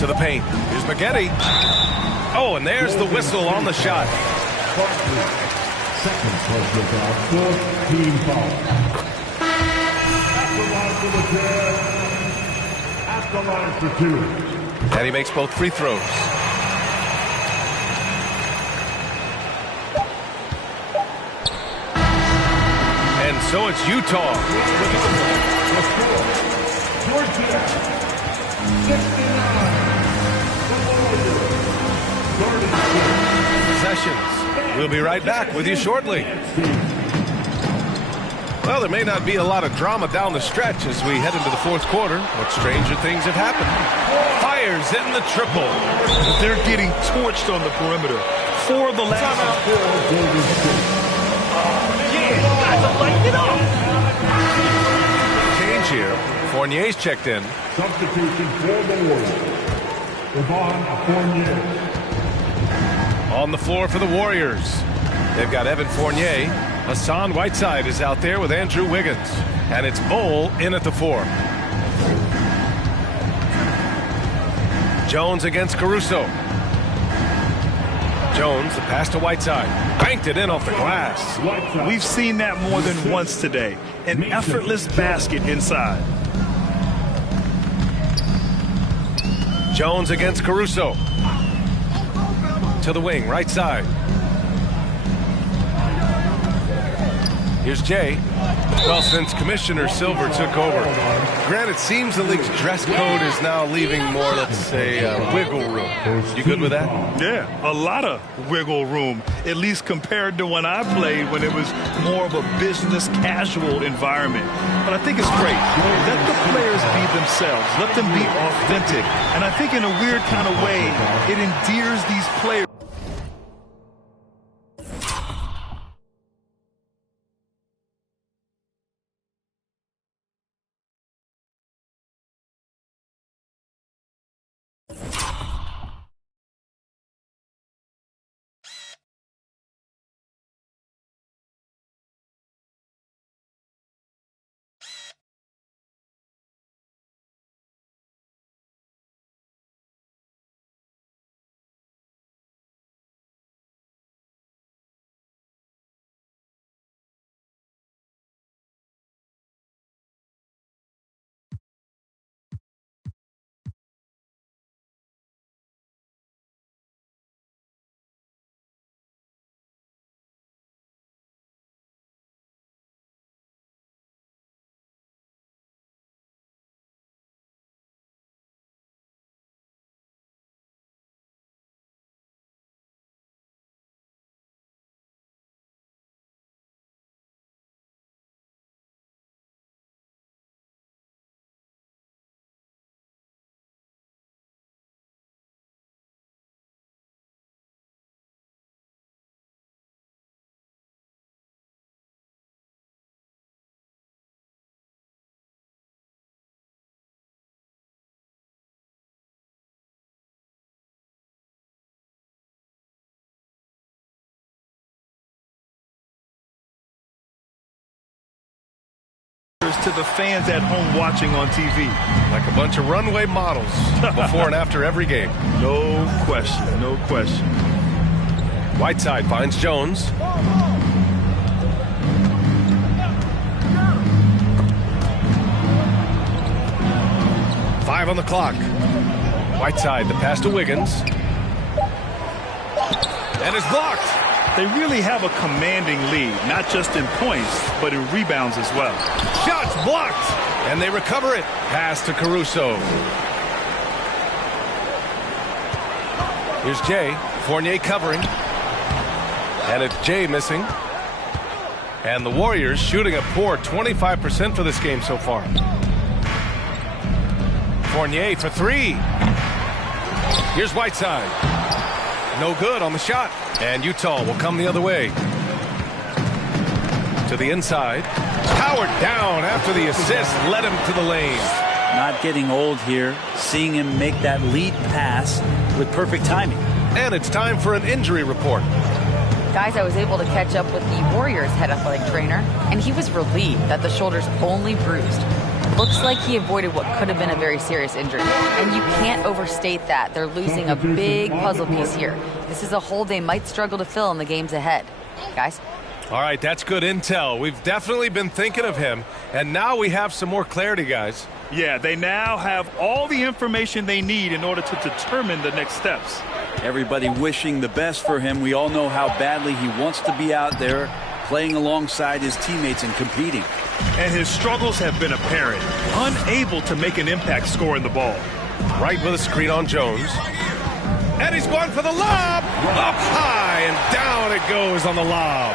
To the paint. Here's McGetty. Oh, and there's the whistle on the shot. Second personal foul, 14 foul. At the line for 2. And he makes both free throws. And so it's Utah. Possessions. We'll be right back with you shortly. Well, there may not be a lot of drama down the stretch as we head into the fourth quarter, but stranger things have happened. Fires in the triple. They're getting torched on the perimeter for the last. Change here. Fournier's checked in. Substitution for the Warriors. Yvonne Fournier. On the floor for the Warriors. They've got Evan Fournier. Hassan Whiteside is out there with Andrew Wiggins. And it's Bol in at the 4. Jones against Caruso. Jones, the pass to Whiteside. Banked it in off the glass. We've seen that more than once today. An effortless basket inside. Jones against Caruso. To the wing, right side. Here's Jay. Well, since Commissioner Silver took over, Grant, it seems the league's dress code is now leaving more, let's say, wiggle room. You good with that? Yeah, a lot of wiggle room, at least compared to when I played, when it was more of a business casual environment. But I think it's great. Let the players be themselves. Let them be authentic. And I think in a weird kind of way, it endears these players. To the fans at home watching on TV. Like a bunch of runway models before and after every game. No question, no question. Whiteside finds Jones. Five on the clock. Whiteside, the pass to Wiggins. And it's blocked. They really have a commanding lead, not just in points, but in rebounds as well. Shots blocked, and they recover it. Pass to Caruso. Here's Jay. Fournier covering. And it's Jay missing. And the Warriors shooting a poor 25% for this game so far. Fournier for three. Here's Whiteside. No good on the shot. And Utah will come the other way. To the inside. Powered down after the assist led him to the lane. Not getting old here. Seeing him make that lead pass with perfect timing. And it's time for an injury report. Guys, I was able to catch up with the Warriors head athletic trainer, and he was relieved that the shoulder's only bruised. Looks like he avoided what could have been a very serious injury. And you can't overstate that. They're losing a big puzzle piece here. This is a hole they might struggle to fill in the games ahead. Guys? All right, that's good intel. We've definitely been thinking of him, and now we have some more clarity, guys. Yeah, they now have all the information they need in order to determine the next steps. Everybody wishing the best for him. We all know how badly he wants to be out there playing alongside his teammates and competing. And his struggles have been apparent. Unable to make an impact scoring the ball. Right with a screen on Jones. And he's going for the lob. Up high and down it goes on the lob.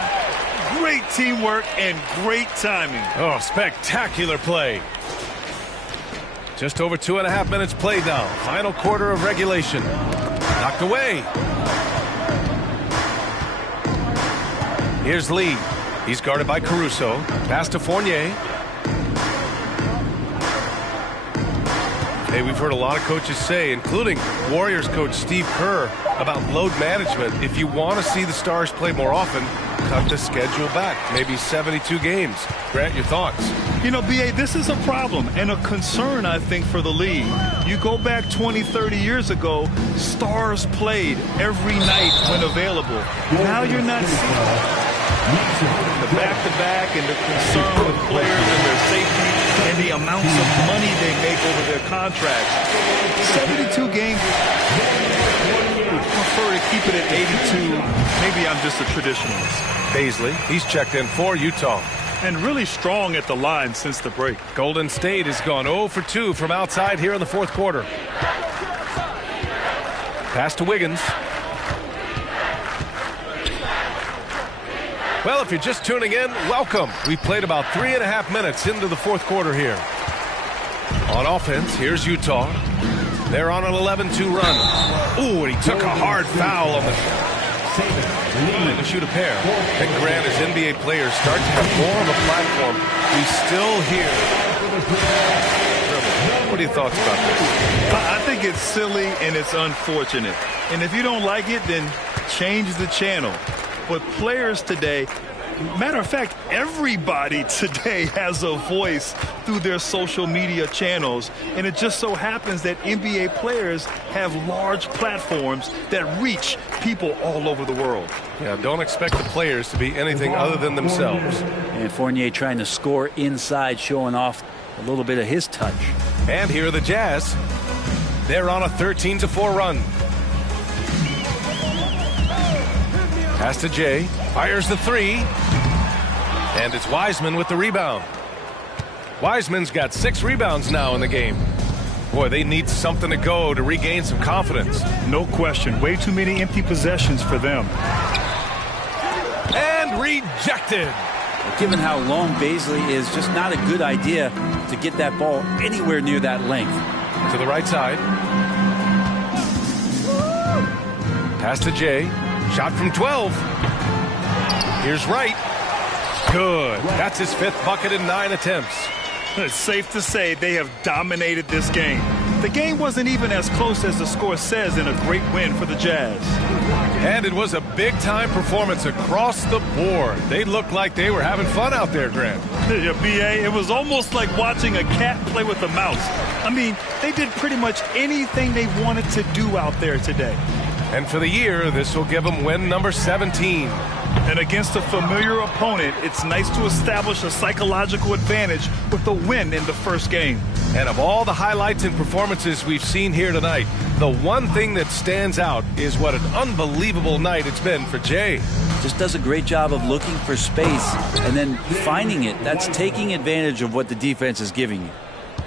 Great teamwork and great timing. Oh, spectacular play. Just over 2.5 minutes played now. Final quarter of regulation. Knocked away. Here's Lee. He's guarded by Caruso. Pass to Fournier. Hey, we've heard a lot of coaches say, including Warriors coach Steve Kerr, about load management. If you want to see the Stars play more often, cut the schedule back. Maybe 72 games. Grant, your thoughts? You know, B.A., this is a problem and a concern, I think, for the league. You go back 20, 30 years ago, Stars played every night when available. Now you're not seeing the back-to-back and the concern with players and their safety and the amounts of money they make over their contracts. 72 games. I prefer to keep it at 82. Maybe I'm just a traditionalist. Paisley, he's checked in for Utah. And really strong at the line since the break. Golden State has gone 0 for 2 from outside here in the fourth quarter. Pass to Wiggins. Well, if you're just tuning in, welcome. We've played about 3.5 minutes into the fourth quarter here. On offense, here's Utah. They're on an 11-2 run. Ooh, and he took a hard foul on the line to shoot a pair. And Grant, as NBA players start to have more of a platform, we still hear. What are your thoughts about this? I think it's silly and it's unfortunate. And if you don't like it, then change the channel. But players today, matter of fact, everybody today has a voice through their social media channels. And it just so happens that NBA players have large platforms that reach people all over the world. Yeah, don't expect the players to be anything other than themselves. And Fournier trying to score inside, showing off a little bit of his touch. And here are the Jazz. They're on a 13-4 run. Pass to Jay. Fires the three. And it's Wiseman with the rebound. Wiseman's got 6 rebounds now in the game. Boy, they need something to go to regain some confidence. No question. Way too many empty possessions for them. And rejected. Given how long Baisley is, just not a good idea to get that ball anywhere near that length. To the right side. Pass to Jay. Shot from 12. Here's Wright. Good. That's his 5th bucket in 9 attempts. It's safe to say they have dominated this game. The game wasn't even as close as the score says in a great win for the Jazz. And it was a big-time performance across the board. They looked like they were having fun out there, Grant. Yeah, B.A., it was almost like watching a cat play with a mouse. I mean, they did pretty much anything they wanted to do out there today. And for the year, this will give them win number 17. And against a familiar opponent, it's nice to establish a psychological advantage with a win in the first game. And of all the highlights and performances we've seen here tonight, the one thing that stands out is what an unbelievable night it's been for Jay. Just does a great job of looking for space and then finding it. That's taking advantage of what the defense is giving you.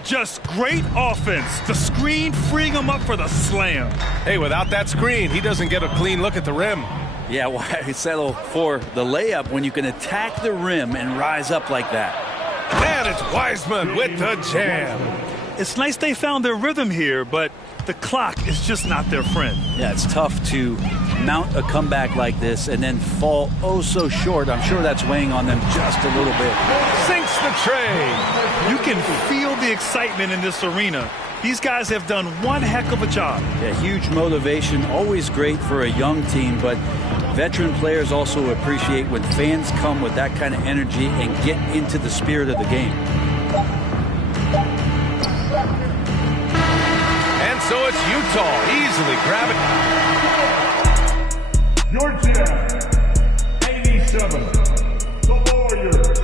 Just great offense. The screen freeing him up for the slam. Hey, without that screen, he doesn't get a clean look at the rim. Yeah, why settle for the layup when you can attack the rim and rise up like that? And it's Wiseman with the jam. It's nice they found their rhythm here, but the clock is just not their friend. Yeah, it's tough to mount a comeback like this and then fall oh so short. I'm sure that's weighing on them just a little bit. Sinks the tray. You can feel the excitement in this arena. These guys have done one heck of a job. Yeah, huge motivation, always great for a young team, but veteran players also appreciate when fans come with that kind of energy and get into the spirit of the game. And so it's Utah easily grabbing. Georgia, 87. The Warriors,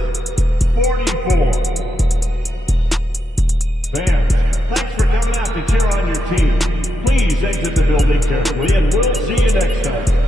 44. Fans, thanks for coming out to cheer on your team. Please exit the building carefully, and we'll see you next time.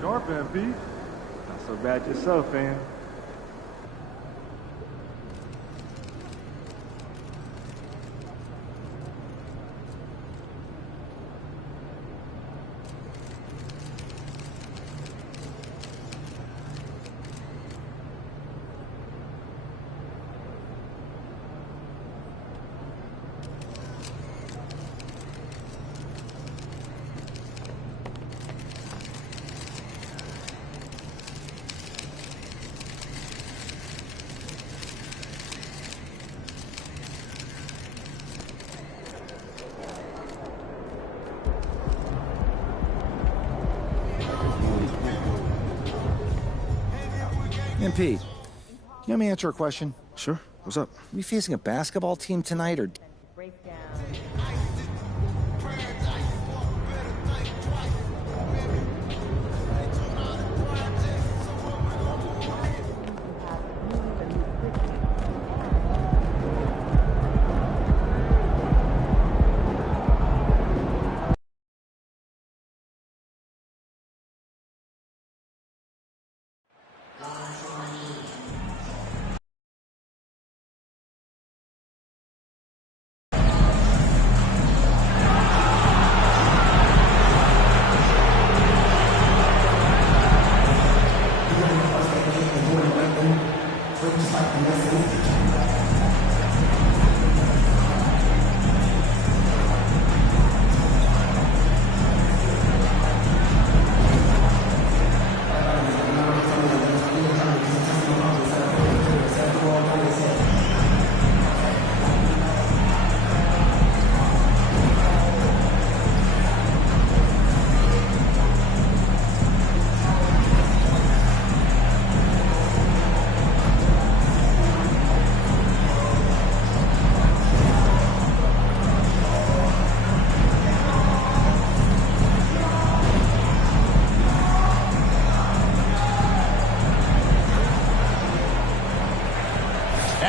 Sharp, MP. Not so bad yourself, fam. MP, you want me to answer a question? Sure. What's up? Are we facing a basketball team tonight or...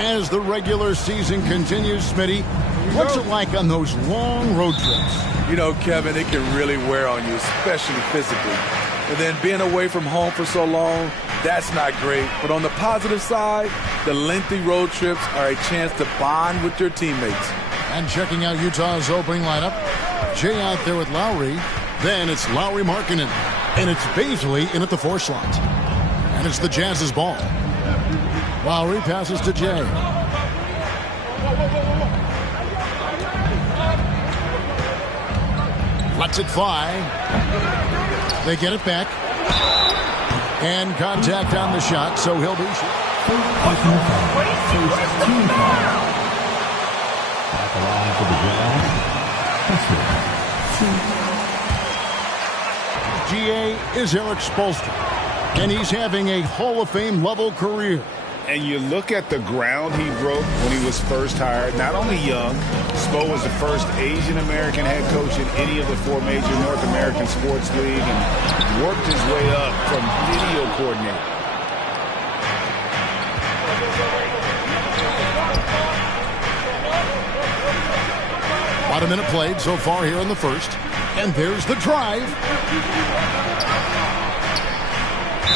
As the regular season continues, Smitty, what's it like on those long road trips? You know, Kevin, it can really wear on you, especially physically. And then being away from home for so long, that's not great. But on the positive side, the lengthy road trips are a chance to bond with your teammates. And checking out Utah's opening lineup, Jay out there with Lowry. Then it's Lowry Markkanen. And it's Bazley in at the 4 slot. And it's the Jazz's ball. Lowry passes to Jay. Lets it fly. They get it back. And contact on the shot, so he'll be... At the line for the Jazz, GA is Eric Spoelstra, and he's having a Hall of Fame level career. And you look at the ground he broke when he was first hired. Not only young, Spo was the first Asian-American head coach in any of the 4 major North American sports league and worked his way up from video coordinator. About a minute played so far here in the first. And there's the drive.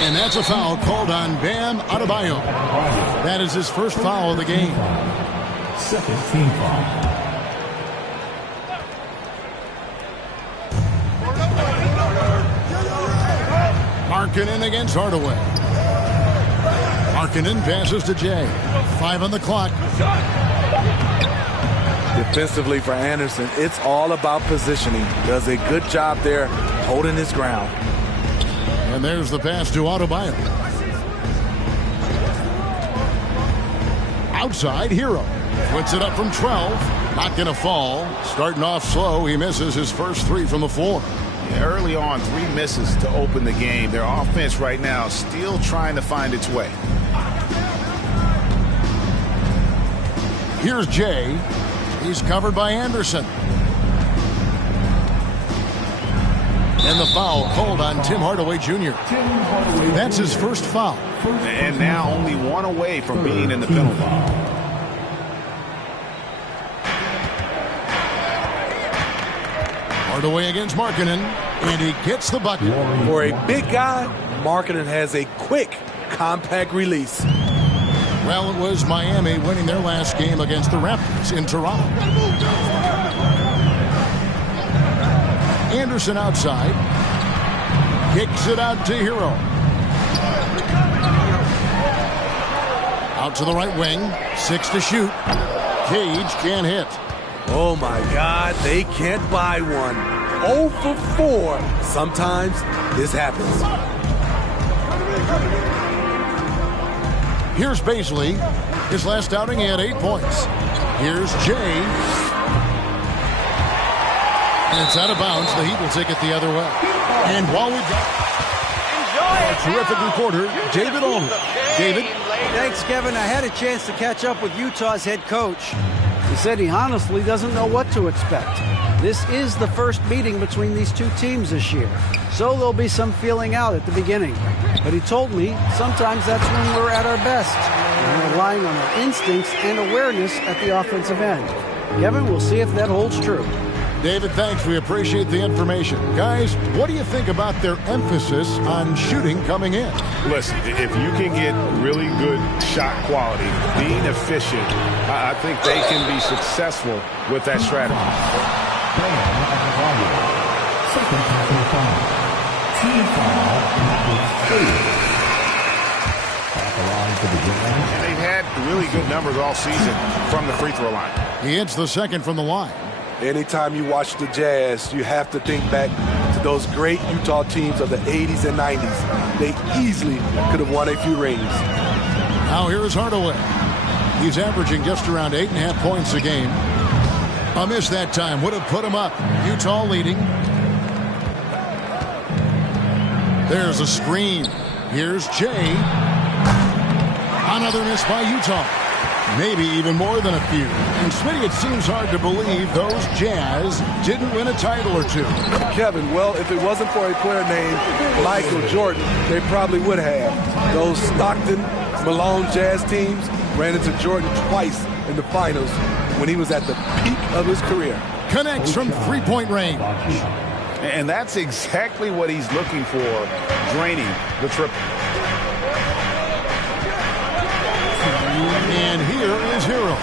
And that's a foul called on Bam Adebayo. That is his first foul of the game. second team foul. Markkanen against Hardaway. Markkanen passes to Jay. 5 on the clock. Defensively for Anderson, it's all about positioning. Does a good job there holding his ground. And there's the pass to Adebayo. Outside, Hero. Puts it up from 12. Not going to fall. Starting off slow, he misses his first 3 from the floor. Yeah, early on, 3 misses to open the game. Their offense right now still trying to find its way. Here's Jay. He's covered by Anderson. And the foul called on Tim Hardaway Jr. That's his first foul. And now only 1 away from being in the penalty. Hardaway against Markkanen, and he gets the bucket. For a big guy, Markkanen has a quick, compact release. Well, it was Miami winning their last game against the Raptors in Toronto. Anderson outside. Kicks it out to Hero. Out to the right wing. 6 to shoot. Cage can't hit. Oh, my God. They can't buy one. 0 for 4. Sometimes this happens. Here's Bazley. His last outing, he had 8 points. Here's Jay. And it's out of bounds. The Heat will take it the other way. And while we've got our terrific reporter, David Aldridge. David. Thanks, Kevin. I had a chance to catch up with Utah's head coach. He said he honestly doesn't know what to expect. This is the first meeting between these 2 teams this year, so there'll be some feeling out at the beginning. But he told me sometimes that's when we're at our best. We're relying on our instincts and awareness at the offensive end. Kevin, we'll see if that holds true. David, thanks. We appreciate the information. Guys, what do you think about their emphasis on shooting coming in? Listen, if you can get really good shot quality, being efficient, I think they can be successful with that strategy. Second personal foul. Team foul number 3. At the line for the Jazz. They've had really good numbers all season from the free throw line. He hits the second from the line. Anytime you watch the Jazz, you have to think back to those great Utah teams of the 80s and 90s. They easily could have won a few rings. Now here is Hardaway. He's averaging just around 8.5 points a game. A miss that time would have put him up. Utah leading. There's a screen. Here's Jay. Another miss by Utah. Maybe even more than a few. And Smitty, it seems hard to believe those Jazz didn't win a title or 2. Kevin, well, if it wasn't for a player named Michael Jordan, they probably would have. Those Stockton, Malone Jazz teams, ran into Jordan twice in the finals when he was at the peak of his career. Connects from three-point range. And that's exactly what he's looking for, draining the triple. And here is Hero.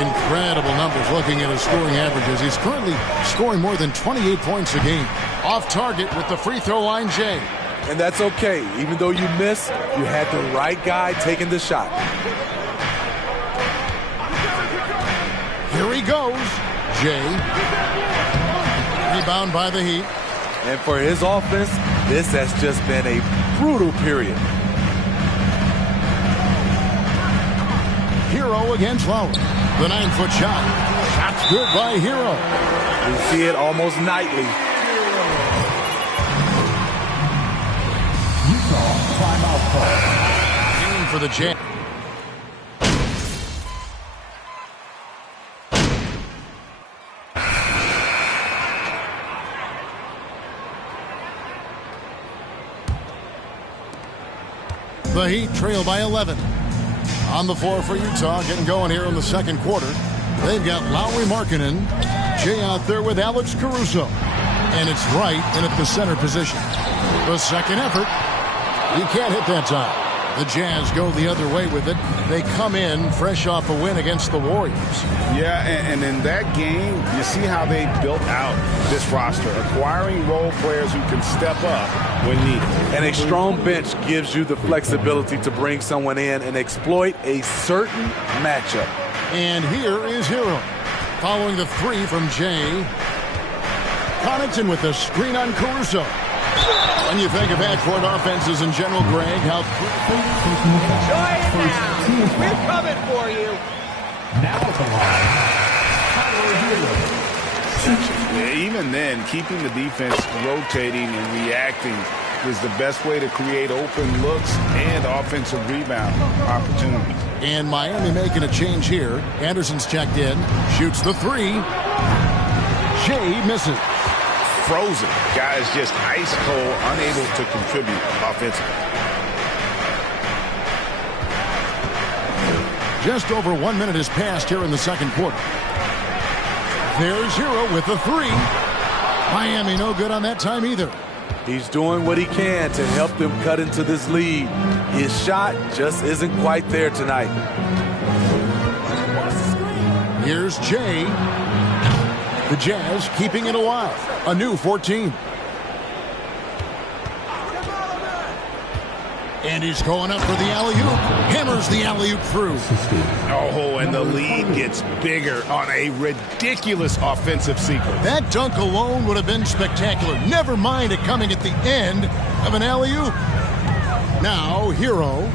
Incredible numbers looking at his scoring averages. He's currently scoring more than 28 points a game. Off target with the free throw line, Jay. And that's okay. Even though you missed, you had the right guy taking the shot. Here he goes. Jay. Rebound by the Heat. And for his offense, this has just been a brutal period. Hero against Lowry. The 9-foot shot. Shot's good by Hero. We see it almost nightly. Utah timeout call. In for the Jazz. The Heat trail by 11. On the floor for Utah, getting going here in the second quarter. They've got Lauri Markkanen, Jay out there with Alex Caruso. And it's Wright in at the center position. The second effort, he can't hit that time. The Jazz go the other way with it. They come in fresh off a win against the Warriors. Yeah, and in that game, you see how they built out this roster, acquiring role players who can step up when needed. And a strong bench gives you the flexibility to bring someone in and exploit a certain matchup. And here is Hero. Following the three from Jay. Connaughton with the screen on Caruso. When you think of backcourt offenses in general, Greg, how... Join it now. We're coming for you. Now at the line, Even then, keeping the defense rotating and reacting is the best way to create open looks and offensive rebound opportunities. And Miami making a change here. Anderson's checked in. Shoots the three. Jay misses. Frozen. Guys just ice cold, unable to contribute offensively. Just over 1 minute has passed here in the second quarter. There's Hero with the three. Miami no good on that time either. He's doing what he can to help them cut into this lead. His shot just isn't quite there tonight. Here's Jay. The Jazz keeping it alive. A new 14. And he's going up for the alley-oop. Hammers the alley-oop through. Oh, and the lead gets bigger on a ridiculous offensive sequence. That dunk alone would have been spectacular. Never mind it coming at the end of an alley-oop. Now, Hero.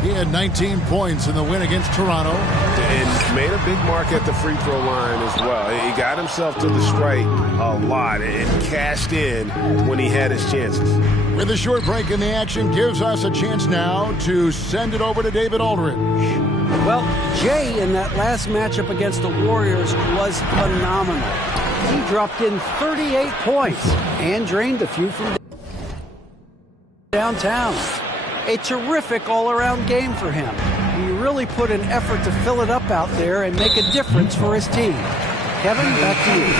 He had 19 points in the win against Toronto. And made a big mark at the free throw line as well. He got himself to the strike a lot and cashed in when he had his chances. With a short break in the action, gives us a chance now to send it over to David Aldridge. Well, Jay in that last matchup against the Warriors was phenomenal. He dropped in 38 points and drained a few from downtown. A terrific all-around game for him. He really put an effort to fill it up out there and make a difference for his team. Kevin, back to you.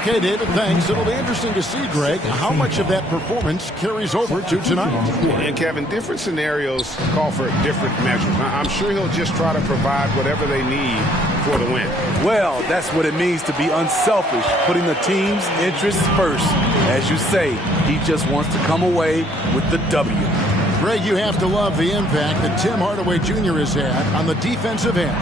Okay, David, thanks. It'll be interesting to see, Greg, how much of that performance carries over to tonight. And, Kevin, different scenarios call for different measures. I'm sure he'll just try to provide whatever they need for the win. Well, that's what it means to be unselfish, putting the team's interests first. As you say, he just wants to come away with the W. Greg, you have to love the impact that Tim Hardaway Jr. has had on the defensive end.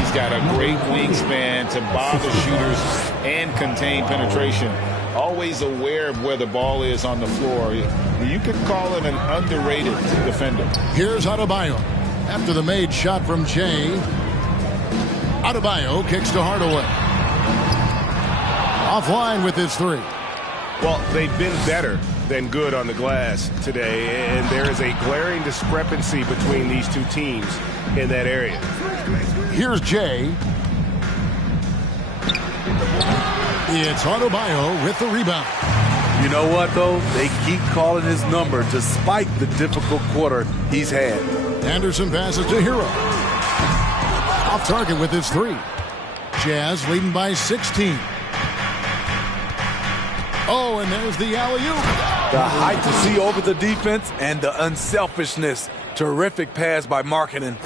He's got a great wingspan to bother shooters and contain penetration. Always aware of where the ball is on the floor. You could call him an underrated defender. Here's Adebayo. After the made shot from Jay, Adebayo kicks to Hardaway. Offline with his three. Well, they've been better than good on the glass today, and there is a glaring discrepancy between these two teams in that area. Here's Jay. It's Adebayo with the rebound. You know what, though? They keep calling his number despite the difficult quarter he's had. Anderson passes to Hero. Off target with his 3. Jazz leading by 16. Oh, and there's the alley-oop. The height to see over the defense and the unselfishness. Terrific pass by Markkanen.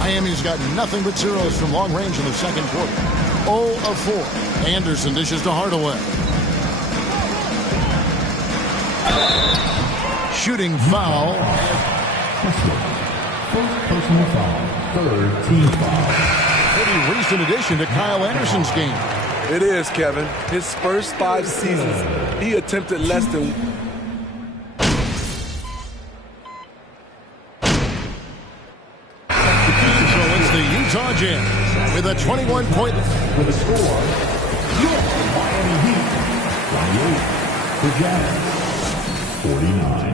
Miami's got nothing but zeros from long range in the second quarter. 0 of 4. Anderson dishes to Hardaway. Shooting foul. First personal foul. Third team foul. Pretty recent addition to Kyle Anderson's game. It is, Kevin. His first 5 seasons, he attempted less than... So it's the Utah Jazz with a 21-point... With a score, your Miami Heat, 28. The Jazz, 49.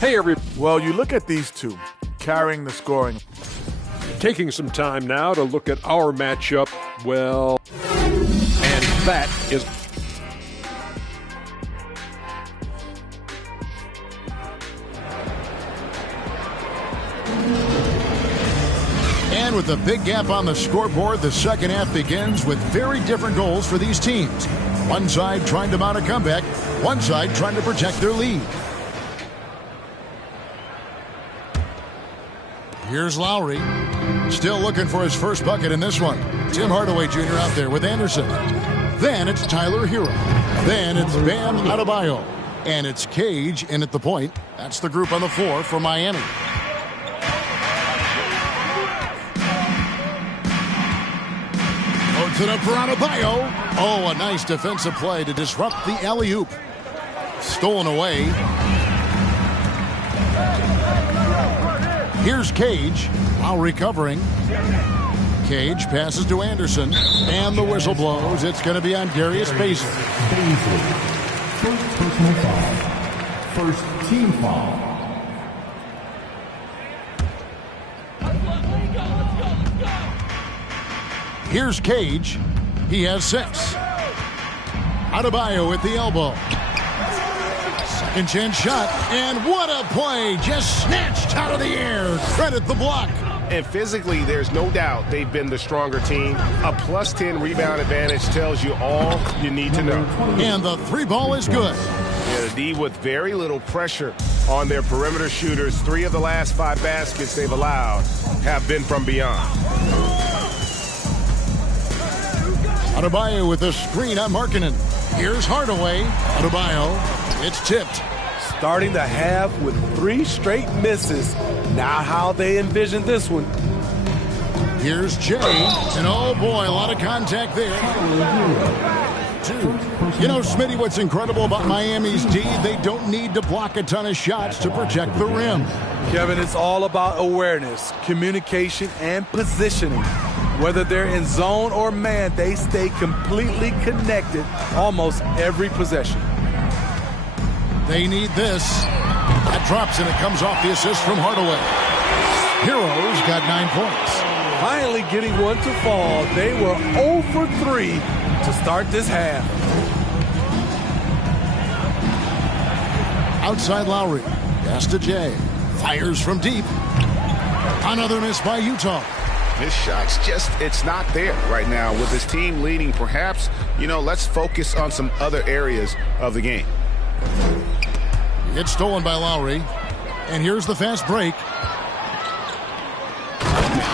Hey, everybody. Well, you look at these two, carrying the scoring. Taking some time now to look at our matchup, well, and that is... And with a big gap on the scoreboard, the second half begins with very different goals for these teams. One side trying to mount a comeback, one side trying to protect their lead. Here's Lowry. Still looking for his first bucket in this one. Tim Hardaway Jr. out there with Anderson. Then it's Tyler Hero. Then it's Bam Adebayo. And it's Cage in at the point. That's the group on the floor for Miami. Loads it up for Adebayo. Oh, a nice defensive play to disrupt the alley-oop. Stolen away. Here's Cage. Lowry covering. Cage passes to Anderson. And the whistle blows. It's going to be on Darius Bazley. First personal foul. First team foul. Here's Cage. He has 6. Adebayo at the elbow. Second chance shot, and what a play! Just snatched out of the air. Credit the block. And physically, there's no doubt they've been the stronger team. A plus 10 rebound advantage tells you all you need to know. And the 3 ball is good. Yeah, the D with very little pressure on their perimeter shooters. 3 of the last 5 baskets they've allowed have been from beyond. Adebayo with a screen on Markkanen. Here's Hardaway. Adebayo. It's tipped. Starting the half with 3 straight misses. Not how they envisioned this one. Here's Jay. And oh boy, a lot of contact there. 2. You know, Smitty, what's incredible about Miami's D, they don't need to block a ton of shots to protect the rim. Kevin, it's all about awareness, communication, and positioning. Whether they're in zone or man, they stay completely connected almost every possession. They need this. That drops, and it comes off the assist from Hardaway. Heroes got 9 points. Finally getting one to fall. They were 0 for 3 to start this half. Outside Lowry. Pass to Jay. Fires from deep. Another miss by Utah. His shot's just, it's not there right now. With his team leading, perhaps, let's focus on some other areas of the game. It's stolen by Lowry. And here's the fast break.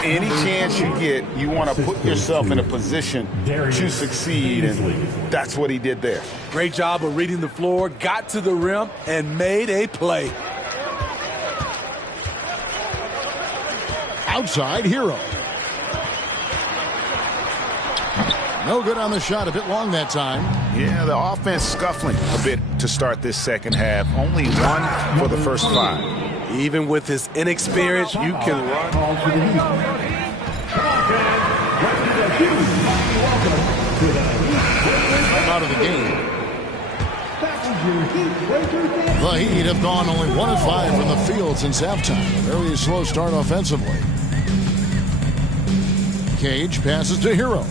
Any chance you get, you want to put yourself in a position to succeed, and that's what he did there. Great job of reading the floor, got to the rim, and made a play. Outside Hero. No good on the shot, a bit long that time. Yeah, the offense scuffling a bit to start this second half. Only 1 for the first 5. Even with his inexperience, you can run. Out of the game. The Heat have gone only 1 of 5 from the field since halftime. A very slow start offensively. Cage passes to Hero.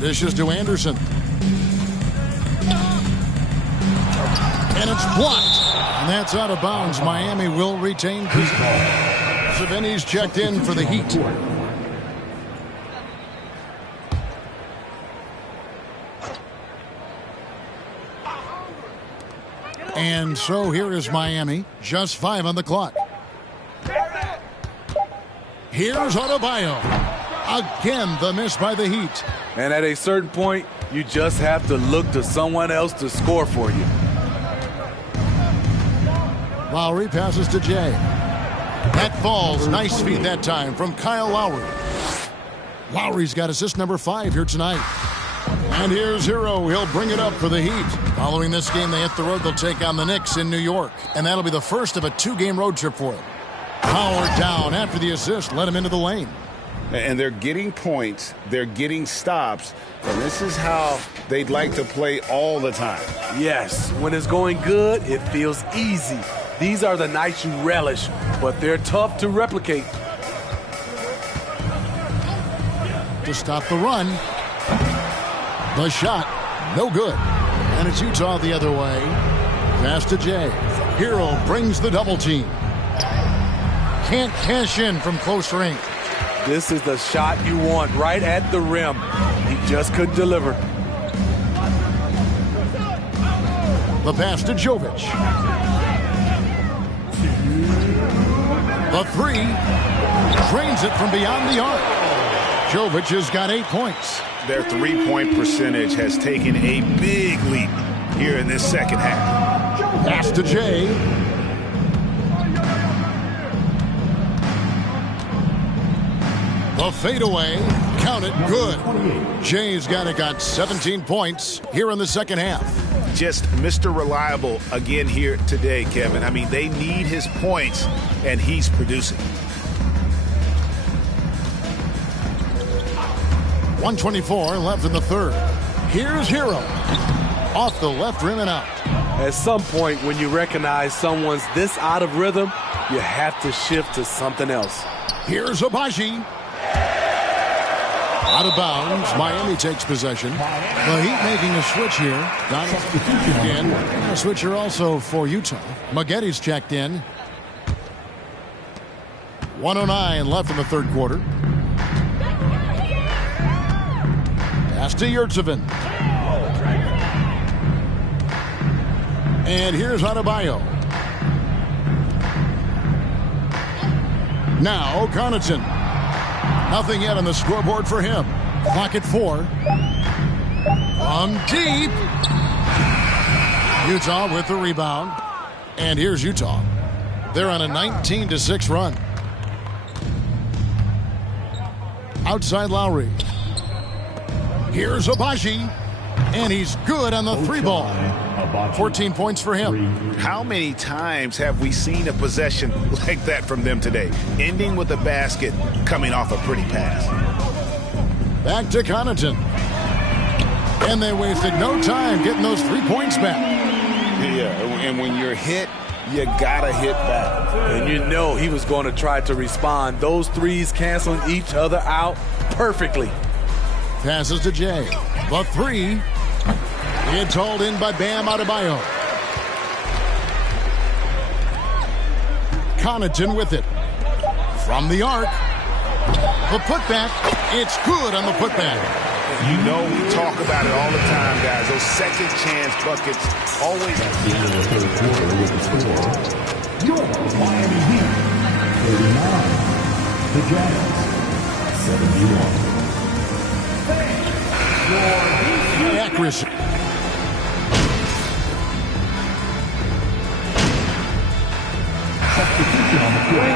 Dishes to Anderson. And it's blocked. And that's out of bounds. Miami will retain possession. Savini's checked in for the Heat. And so here is Miami. Just 5 on the clock. Here's Adebayo. Again, the miss by the Heat. And at a certain point, you just have to look to someone else to score for you. Lowry passes to Jay. That falls. Nice feed that time from Kyle Lowry. Lowry's got assist number 5 here tonight. And here's Hero. He'll bring it up for the Heat. Following this game, they hit the road. They'll take on the Knicks in New York. And that'll be the first of a 2-game road trip for them. Howard down after the assist. Let him into the lane. And they're getting points. They're getting stops. And this is how they'd like to play all the time. Yes, when it's going good, it feels easy. These are the nights you relish, but they're tough to replicate. To stop the run. The shot, no good. And it's Utah the other way. Pass to Jay. Hero brings the double team. Can't cash in from close range. This is the shot you want right at the rim. He just couldn't deliver. The pass to Jovic. The 3. Drains it from beyond the arc. Jovic has got 8 points. Their 3-point percentage has taken a big leap here in this second half. Pass to Jay. The fadeaway, count it, good. Jay's got 17 points here in the second half. Just Mr. Reliable again here today, Kevin. I mean, they need his points, and he's producing. 1:24 left in the third. Here's Hero. Off the left rim and out. At some point, when you recognize someone's this out of rhythm, you have to shift to something else. Here's Abaji. Out of bounds. Miami takes possession. The Heat making a switch here. Again. A switcher also for Utah. Maggetti's checked in. 1:09 left in the third quarter. Pass to Yurtsevin. And here's Adebayo. Now Connaughton. Nothing yet on the scoreboard for him. Clock at 4. From deep. Utah with the rebound. And here's Utah. They're on a 19-6 run. Outside Lowry. Here's Abaji. And he's good on the 3 ball. 14 points for him. How many times have we seen a possession like that from them today? Ending with a basket, coming off a pretty pass. Back to Connaughton. And they wasted no time getting those 3 points back. Yeah, and when you're hit, you gotta hit back. And you know he was going to try to respond. Those threes canceling each other out perfectly. Passes to Jay. The 3. It's hauled in by Bam Adebayo. Connaughton with it. From the arc. The putback. It's good on the putback. You know we talk about it all the time, guys. Those second chance buckets always. At the end of the third quarter with the score, your Miami Heat 39, the Jazz 71. Accuracy. Substitution on the court.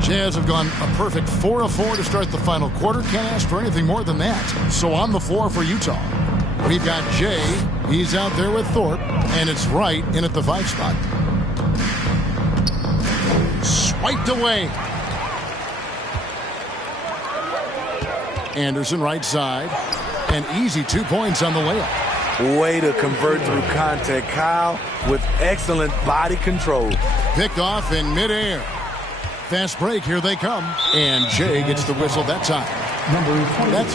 Jazz have gone a perfect 4 of 4 to start the final quarter. Can't ask for anything more than that. So on the floor for Utah, we've got Jay. He's out there with Thorpe, and it's right in at the 5 spot. Swiped away. Anderson right side. An easy 2 points on the layup. Way to convert through contact, Kyle, with excellent body control. Picked off in midair. Fast break, here they come. And Jay gets the whistle that time. That's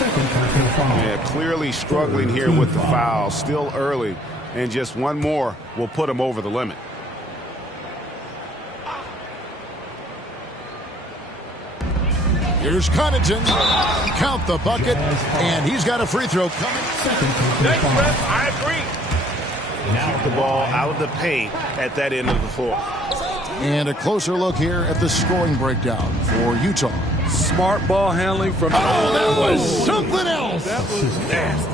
yeah, clearly struggling here with the foul. Still early. And just one more will put him over the limit. Here's Connaughton. Count the bucket. And he's got a free throw coming. Next ref, I agree. Keep the ball out of the paint at that end of the floor. And a closer look here at the scoring breakdown for Utah. Smart ball handling from... Oh, that was something else. That was nasty.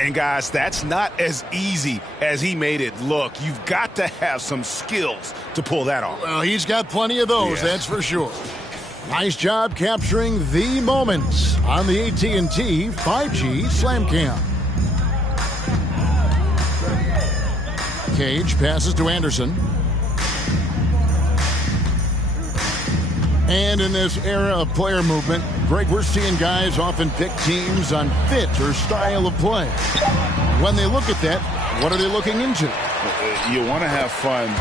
And guys, that's not as easy as he made it look. You've got to have some skills to pull that off. Well, he's got plenty of those, that's for sure. Nice job capturing the moments on the AT&T 5G Slam Cam. Cage passes to Anderson. And in this era of player movement, Greg, we're seeing guys often pick teams on fit or style of play. When they look at that, what are they looking into? You want to have fun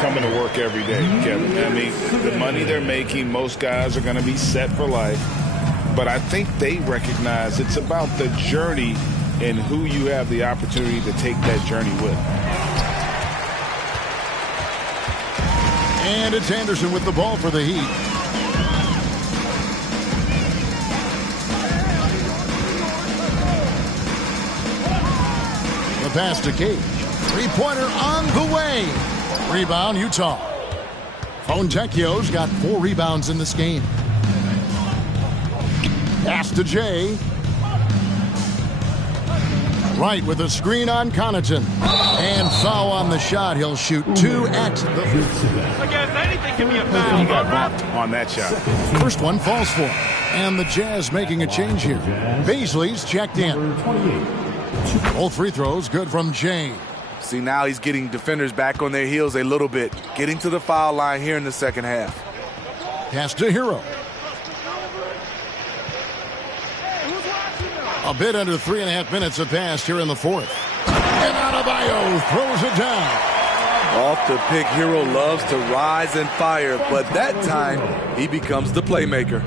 coming to work every day, Kevin. I mean, the money they're making, most guys are going to be set for life. But I think they recognize it's about the journey and who you have the opportunity to take that journey with. And it's Anderson with the ball for the Heat. The pass to Cage. Three-pointer on the way. Rebound, Utah. Fontecchio's got 4 rebounds in this game. Pass to Jay. Right with a screen on Connaughton. And foul on the shot. He'll shoot 2 at the... I guess anything can be a foul. He got bumped on that shot. First one falls for him. And the Jazz making a change here. Baisley's checked in. Both free throws good from Jay. See, now he's getting defenders back on their heels a little bit. Getting to the foul line here in the second half. Pass to Hero. A bit under 3.5 minutes have passed here in the fourth. And Adebayo throws it down. Off the pick, Hero loves to rise and fire, but that time he becomes the playmaker.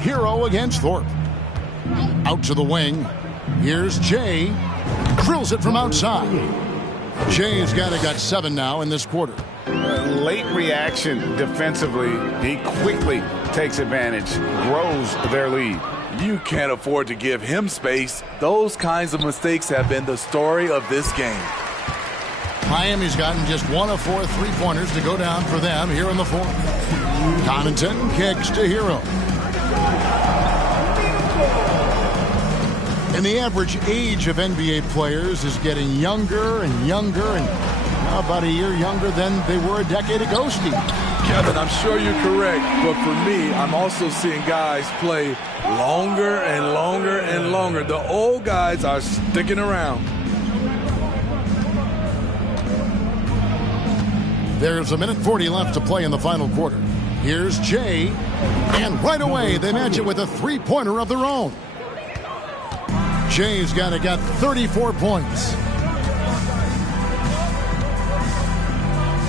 Hero against Thorpe. Out to the wing. Here's Jay. Drills it from outside. Jay's got 7 now in this quarter. Late reaction defensively. He quickly takes advantage, grows their lead. You can't afford to give him space. Those kinds of mistakes have been the story of this game. Miami's gotten just 1 of 4 3-pointers to go down for them here in the fourth. Connaughton kicks to Hero. And the average age of NBA players is getting younger and younger, and about a year younger than they were a decade ago, Steve. Kevin, I'm sure you're correct, but for me, I'm also seeing guys play longer and longer and longer. The old guys are sticking around. There's 1:40 left to play in the final quarter. Here's Jay, and right away they match it with a 3-pointer of their own. Jay's got 34 points.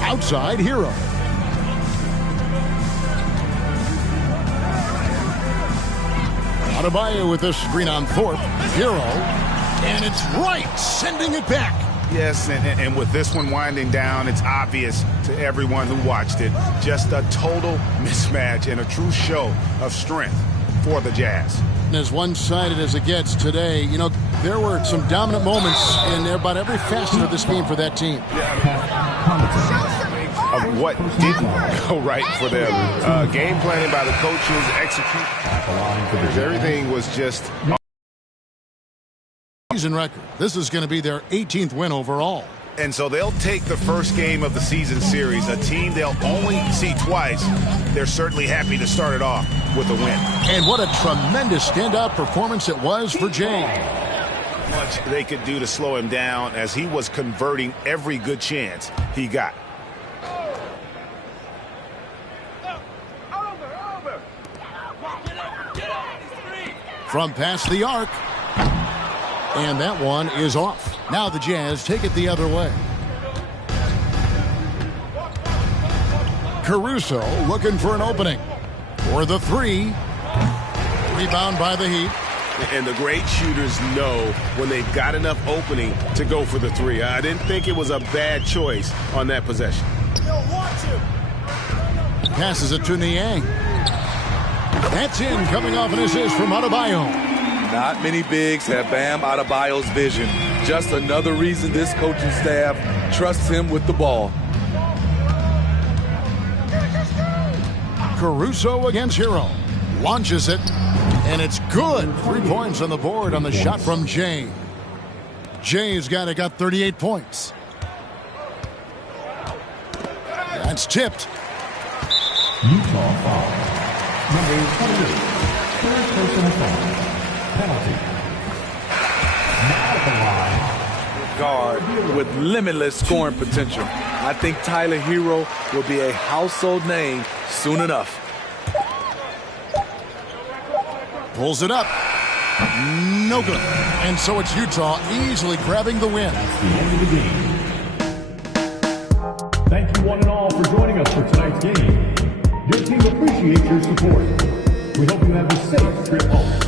Outside, Hero. Adebayo with the screen on Thorpe. Hero, and it's right, sending it back. Yes, and with this one winding down, it's obvious to everyone who watched it. Just a total mismatch and a true show of strength for the Jazz. As one-sided as it gets today, you know, there were some dominant moments in about every facet of this game for that team. Of what didn't go right for them. Game planning by the coaches, execution. Everything was just... Season record. This is going to be their 18th win overall. And so they'll take the first game of the season series, a team they'll only see twice. They're certainly happy to start it off with a win. And what a tremendous standout performance it was for Jay. Much they could do to slow him down as he was converting every good chance he got. From past the arc. And that one is off. Now the Jazz take it the other way. Caruso looking for an opening. For the three. Rebound by the Heat. And the great shooters know when they've got enough opening to go for the three. I didn't think it was a bad choice on that possession. Passes it to Niang. That's in, coming off an assist from Adebayo. Not many bigs have Bam Adebayo's vision. Just another reason this coaching staff trusts him with the ball. Caruso against Hero. Launches it, and it's good. 3 points on the board on the shot from Jay. Jay's got 38 points. That's tipped. Utah foul. Number 28. Third personal foul. Penalty. Now at the line. Guard with limitless scoring potential. I think Tyler Hero will be a household name soon enough. Pulls it up. No good. And so it's Utah easily grabbing the win. That's the end of the game. Thank you one and all for joining us for tonight's game. Your team appreciates your support. We hope you have a safe trip home.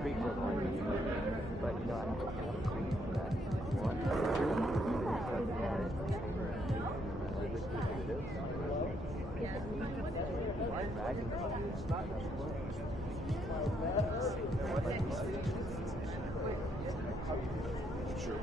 speak for them, but you know, I don't have a creed for that. One, Sure.